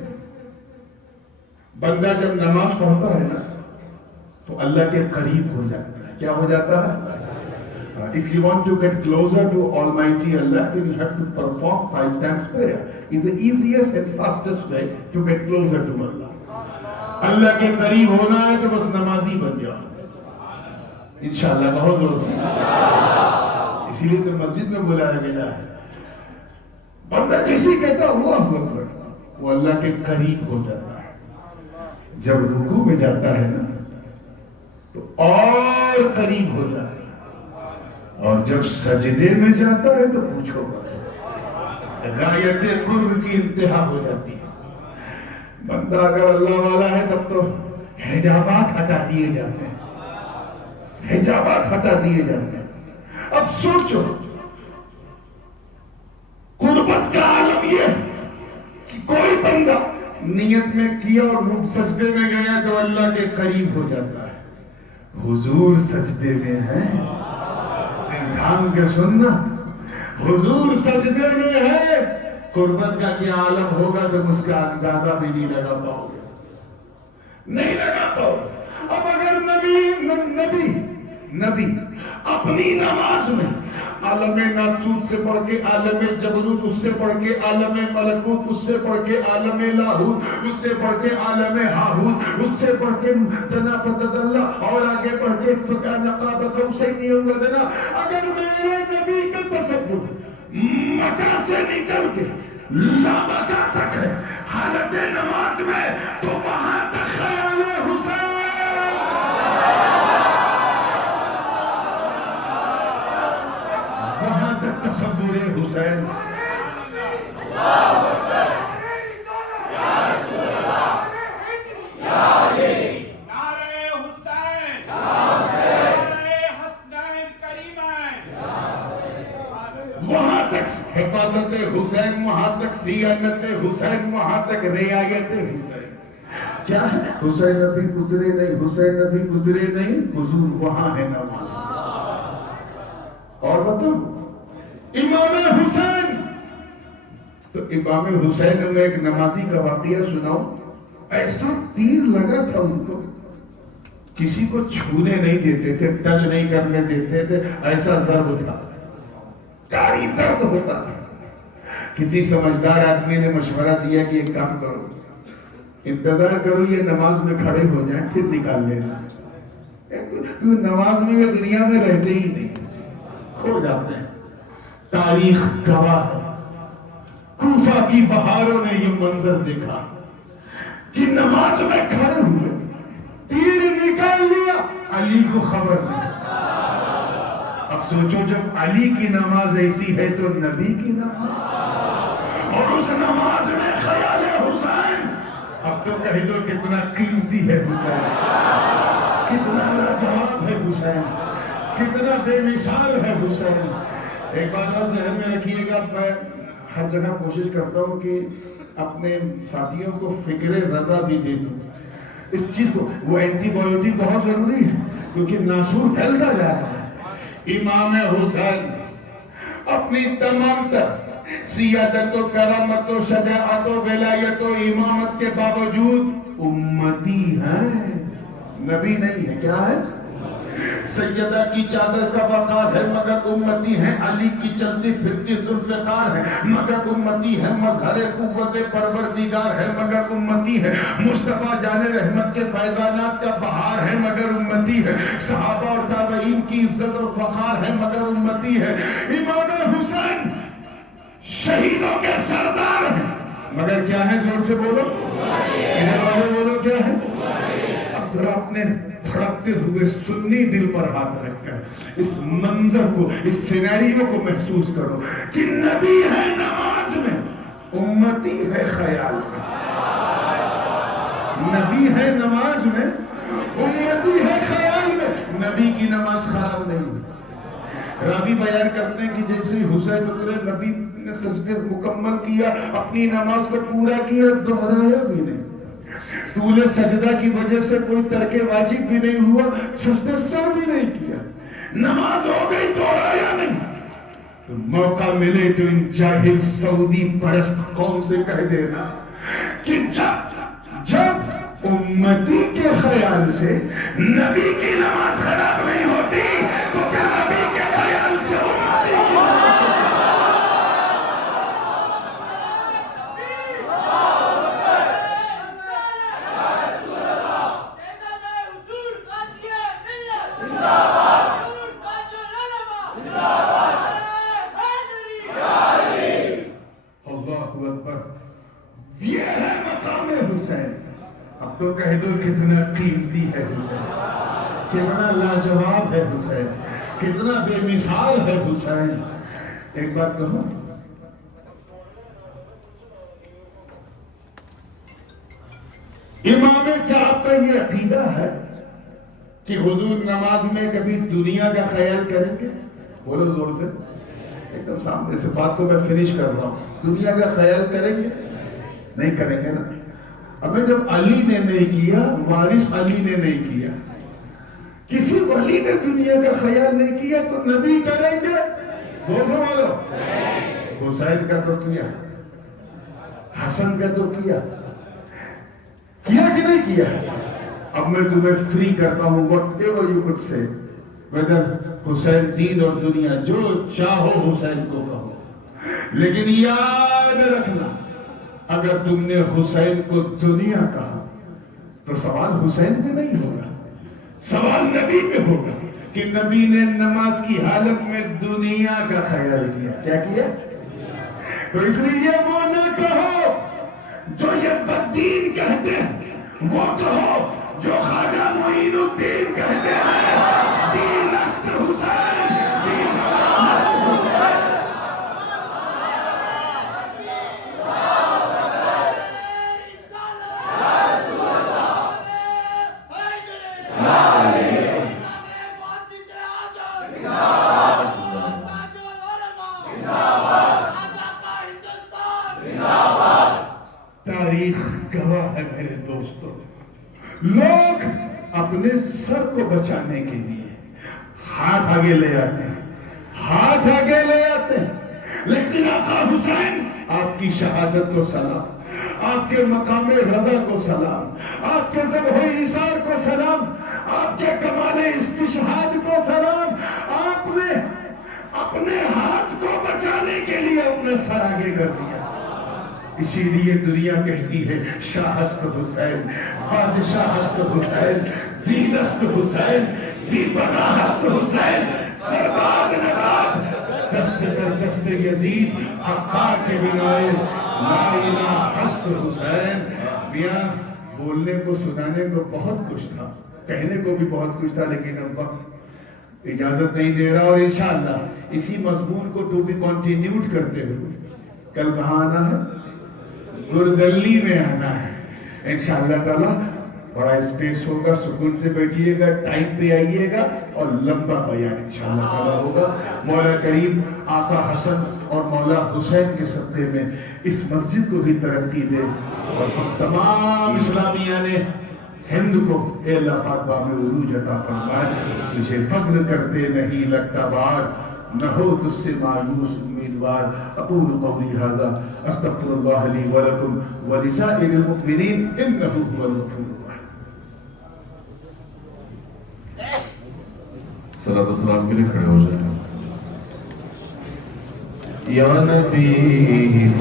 بندہ جب نماز پڑھتا ہے نا تو اللہ کے قریب ہو جاتا ہے۔ کیا ہو جاتا ہے؟ If you want to get closer to Almighty Allah, then you have to perform 5 times prayer. It's the easiest and fastest way to get closer to Allah. اللہ کے قریب ہونا ہے تو بس نمازی بن جاؤ، انشاءاللہ بہت زور سے۔ اسی لیے تو مسجد میں بلایا گیا ہے، بندہ جیسے کہتا اللہ اکبر، وہ اللہ کے قریب ہو جاتا ہے۔ جب رکوع میں جاتا ہے نا تو اور قریب ہو جاتا ہے، اور جب سجدے میں جاتا ہے تو پوچھو غایت قرب کی انتہا ہو جاتی ہے۔ بندہ اگر اللہ والا ہے تب تو حجابات ہٹا دیے جاتے ہیں، حجابات ہٹا دیے جاتے ہیں۔ اب سوچو، قربت کا عالم یہ کہ کوئی بندہ نیت میں کیا اور سجدے میں گیا تو اللہ کے قریب ہو جاتا ہے۔ حضور سجدے میں ہیں، دھان کے سننا، حضور سجدے میں ہے، قربت کا کیا عالم ہوگا تم اس کا اندازہ بھی نہیں لگا پاؤ گے، نہیں لگا پاؤ گے۔ اب اگر نبی اپنی نماز میں عالم ناسوت سے پڑھ کے عالم جبروت، اس سے پڑھ کے عالم ملکوت، اس سے پڑھ کے عالم لاہوت، اس سے پڑھ کے عالم ہاہوت، اس سے پڑھ کے تنافت اللہ، اور آگے پڑھ کے فقہ نقاب قوسین وادنا۔ اگر میرے نبی کا تصور مکہ سے نکل کے لامکہ تک ہے حالت نماز میں، تو وہاں تک خیال حسین، وہاں تک تصور حسین۔ وہاں تک حفاظت حسین، وہاں تک سیانت حسین، وہاں تک رعایت حسین۔ کیا ہے؟ حسین ابھی گزرے نہیں، حسین ابھی گزرے نہیں، حضور وہاں ہے نماز۔ اور بتاؤ امام حسین، تو امام حسین میں ایک نمازی کا واقعہ سناؤ، ایسا تیر لگا تھا ان کو، کسی کو چھونے نہیں دیتے تھے، ٹچ نہیں کرنے دیتے تھے، ایسا ضرب تھا، کاری درد ہوتا تھا۔ کسی سمجھدار آدمی نے مشورہ دیا کہ ایک کام کرو، انتظار کرو یہ نماز میں کھڑے ہو جائیں پھر نکال لینا، کیونکہ نماز میں یہ دنیا میں رہتے ہی نہیں، کھو جاتے ہیں۔ تاریخ گواہ ہے، کوفہ کی بہاروں نے یہ منظر دیکھا کہ نماز میں کھڑے ہوئے، تیر نکال لیا، علی کو خبر نہیں۔ اب سوچو جب علی کی نماز ایسی ہے تو نبی کی نماز، اور اس نماز میں خیال حسین، اب تو کہہ دو کتنا قیمتی ہے حسین، کتنا لاجواب ہے حسین، کتنا بے مثال ہے حسین۔ ایک بات اور ذہن میں رکھیے گا، میں ہر جگہ کوشش کرتا ہوں کہ اپنے ساتھیوں کو فکر رضا بھی دے دوں اس چیز کو۔ وہ اینٹی بایوٹک بہت ضروری ہے کیونکہ ناسور پھیلتا جا رہا ہے۔ امام حسین اپنی تمام تر سیادت و کرامت و شجاعت و ولایت و امامت کے باوجود امتی ہیں، نبی نہیں ہے۔ کیا ہے؟ سیدہ کی چادر کا وقار ہے مگر امتی ہے، علی کی چلتی پھرتی ذوالفقار ہے مگر امتی ہے، مظہر قوت پروردگار ہے مگر امتی ہے، مصطفیٰ جان رحمت کے فیضانات کا بہار ہے مگر امتی ہے، صحابہ اور تابعین کی عزت اور وقار ہے مگر امتی ہے، امام حسین شہیدوں کے سردار ہیں مگر کیا ہے؟ زور سے بولو، ادھر والے بولو، کیا ہے؟ اب ذرا اپنے دھڑکتے ہوئے سنی دل پر ہاتھ رکھ کر اس منظر کو، اس سینیریو کو محسوس کرو کہ نبی ہے نماز میں، امتی ہے خیال میں، نبی ہے نماز میں، امتی ہے خیال میں۔ نبی کی نماز خراب نہیں، راوی بیان کرتے ہیں کہ جیسے حسین اترے، نبی نے سجدے مکمل کیا، اپنی نماز کو پورا کیا، دہرایا بھی نہیں، طول سجدہ کی وجہ سے کوئی ترک واجب بھی نہیں ہوا، سجدہ سر بھی نہیں کیا، نماز ہو گئی، دہرایا نہیں۔ تو موقع ملے تو ان جاہل سعودی پرست قوم سے کہہ دینا کہ جب امتی کے خیال سے نبی کی نماز خراب نہیں ہوتی تو پھر نبی کے خیال سے امتی کی اللہ اکبر، یہ ہے مقام حسین۔ اب تو کہہ دو کتنا قیمتی ہے حسین، کتنا لاجواب ہے حسین، کتنا بے مثال ہے حسین۔ ایک بات کہوں، امام کعب کا یہ عقیدہ ہے کہ حضور نماز میں کبھی دنیا کا خیال کریں گے؟ بولو زور سے، ایک دم سامنے سے بات کو میں فنش کر رہا ہوں، دنیا کا خیال کریں گے؟ نہیں کریں گے نا۔ اب جب علی نے نہیں کیا، وارث علی نے نہیں کیا، کسی ولی نے دنیا کا خیال نہیں کیا تو نبی کریں گے؟ دو سوالو، حسین کا تو کیا، حسن کا تو کیا کہ نہیں کیا؟ اب میں تمہیں فری کرتا ہوں، whatever you could say، whether حسین دین اور دنیا، جو چاہو حسین کو کہو، لیکن یاد رکھنا اگر تم نے حسین کو دنیا کہا تو سوال حسین پہ نہیں ہوگا، سوال نبی پہ ہوگا کہ نبی نے نماز کی حالت میں دنیا کا خیال کیا۔ کیا کیا؟ تو اس لیے وہ نہ کہو جو یہ بددین کہتے ہیں، وہ کہو جو خواجہ معین الدین کہتے ہیں، دین است حسین، دین است حسین۔ تاریخ گواہ ہے میرے دوستوں، لوگ اپنے سر کو بچانے کے لیے ہاتھ آگے لے آتے ہیں، ہاتھ آگے لے آتے ہیں، لیکن آقا حسین آپ کی شہادت کو سلام، آپ کے مقام رضا کو سلام، آپ کے ذبح ایثار کو سلام، آپ کے کمال استشہاد کو سلام۔ آپ نے اپنے ہاتھ کو بچانے کے لیے اپنا سر آگے کر دیا، اسی لیے دنیا کہتی ہے شاہ است حسین، بادشاہ است حسین، دین است حسین، دیوانہ است حسین، سردار نگار دست در دست یزید، حقا کے بنائے لا الہ است حسین۔ میاں بولنے کو سنانے کو بہت کچھ تھا، کہنے کو بھی بہت کچھ تھا، لیکن اب وقت اجازت نہیں دے رہا، اور انشاءاللہ اسی مضمون کو تو بھی کنٹینیوٹ کرتے ہوئے کل کہاں آنا ہے؟ گردلی میں آنا ہے انشاءاللہ تعالیٰ۔ بڑا اسپیس ہوگا، سکون سے بیٹھیے گا، ٹائم پہ آئیے گا، اور لمبا بیان انشاءاللہ تعالیٰ ہوگا۔ مولا کریم آقا حسن اور مولا حسین کے صدقے میں اس مسجد کو بھی ترقی دے، اور ہم تمام اسلامیہ نے ہند کو اے اللہ پاک باب عروج عطا فرمائے۔ تجھے فضل کرتے نہیں لگتا بار، نہ ہو تجھ سے مایوس امیدوار۔ اقول قولی ھذا استغفر اللہ لی ولکم ولسائر المؤمنین انہ هو الغفور الرحیم۔ صلاۃ والسلام کے لیے کھڑے ہو جائیں. یا نبی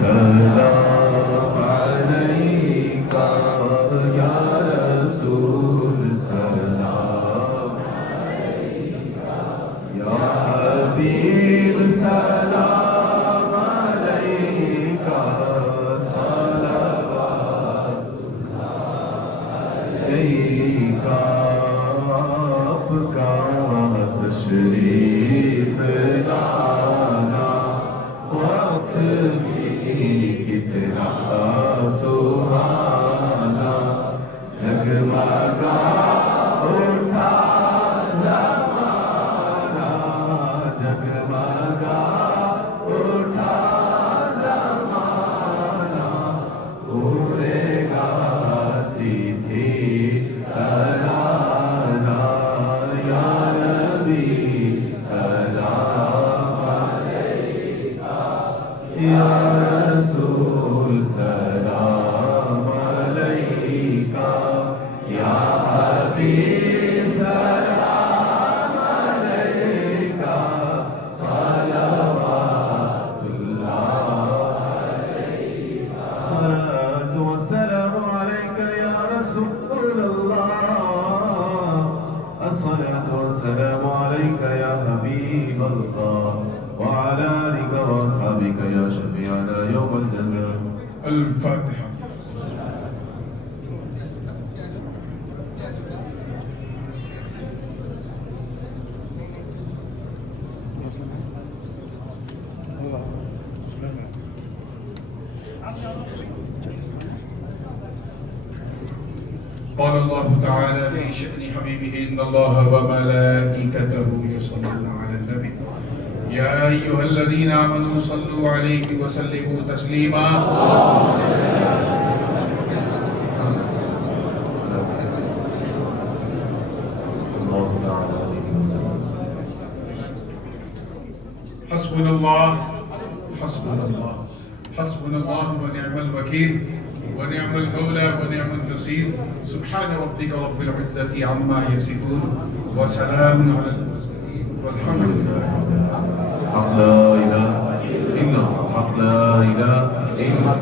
سلام علیکہ، یا رسول سلام علیکہ، یا حبیب سلام علیکہ، صلوات علیکہ. آپ کا تشریف لانا وقت بھی کتنا سہانا، جگمگا اٹھا زمانہ، جگمگا اٹھا زمانہ، اڑے گاتی تھی ترانہ. یا نبی سلام علیکہ، یا رسول سلام علیکہ، یا حبیب سلام علیکہ، صلوات اللہ علیکہ. الصلاة والسلام عليك يا رسول الله، الصلاة والسلام عليك يا حبيب الله، وعلى آلك وأصحابك يا شفيعنا يوم الجزاء. الفاتحة. قال الله تعالى في شأن حبيبه إن الله وملائكته يصلون على النبي يا أيها الذين آمنوا صلوا عليه وسلموا تسليما. حسبنا الله حسبنا الله حسبنا الله ونعم الوكيل ونعم المولى ونعم النصير. سبحان ربك رب العزة عما يصفون وسلام على المرسلين والحمد لله. حق لا إله إلا الله، حق لا إله إلا الله.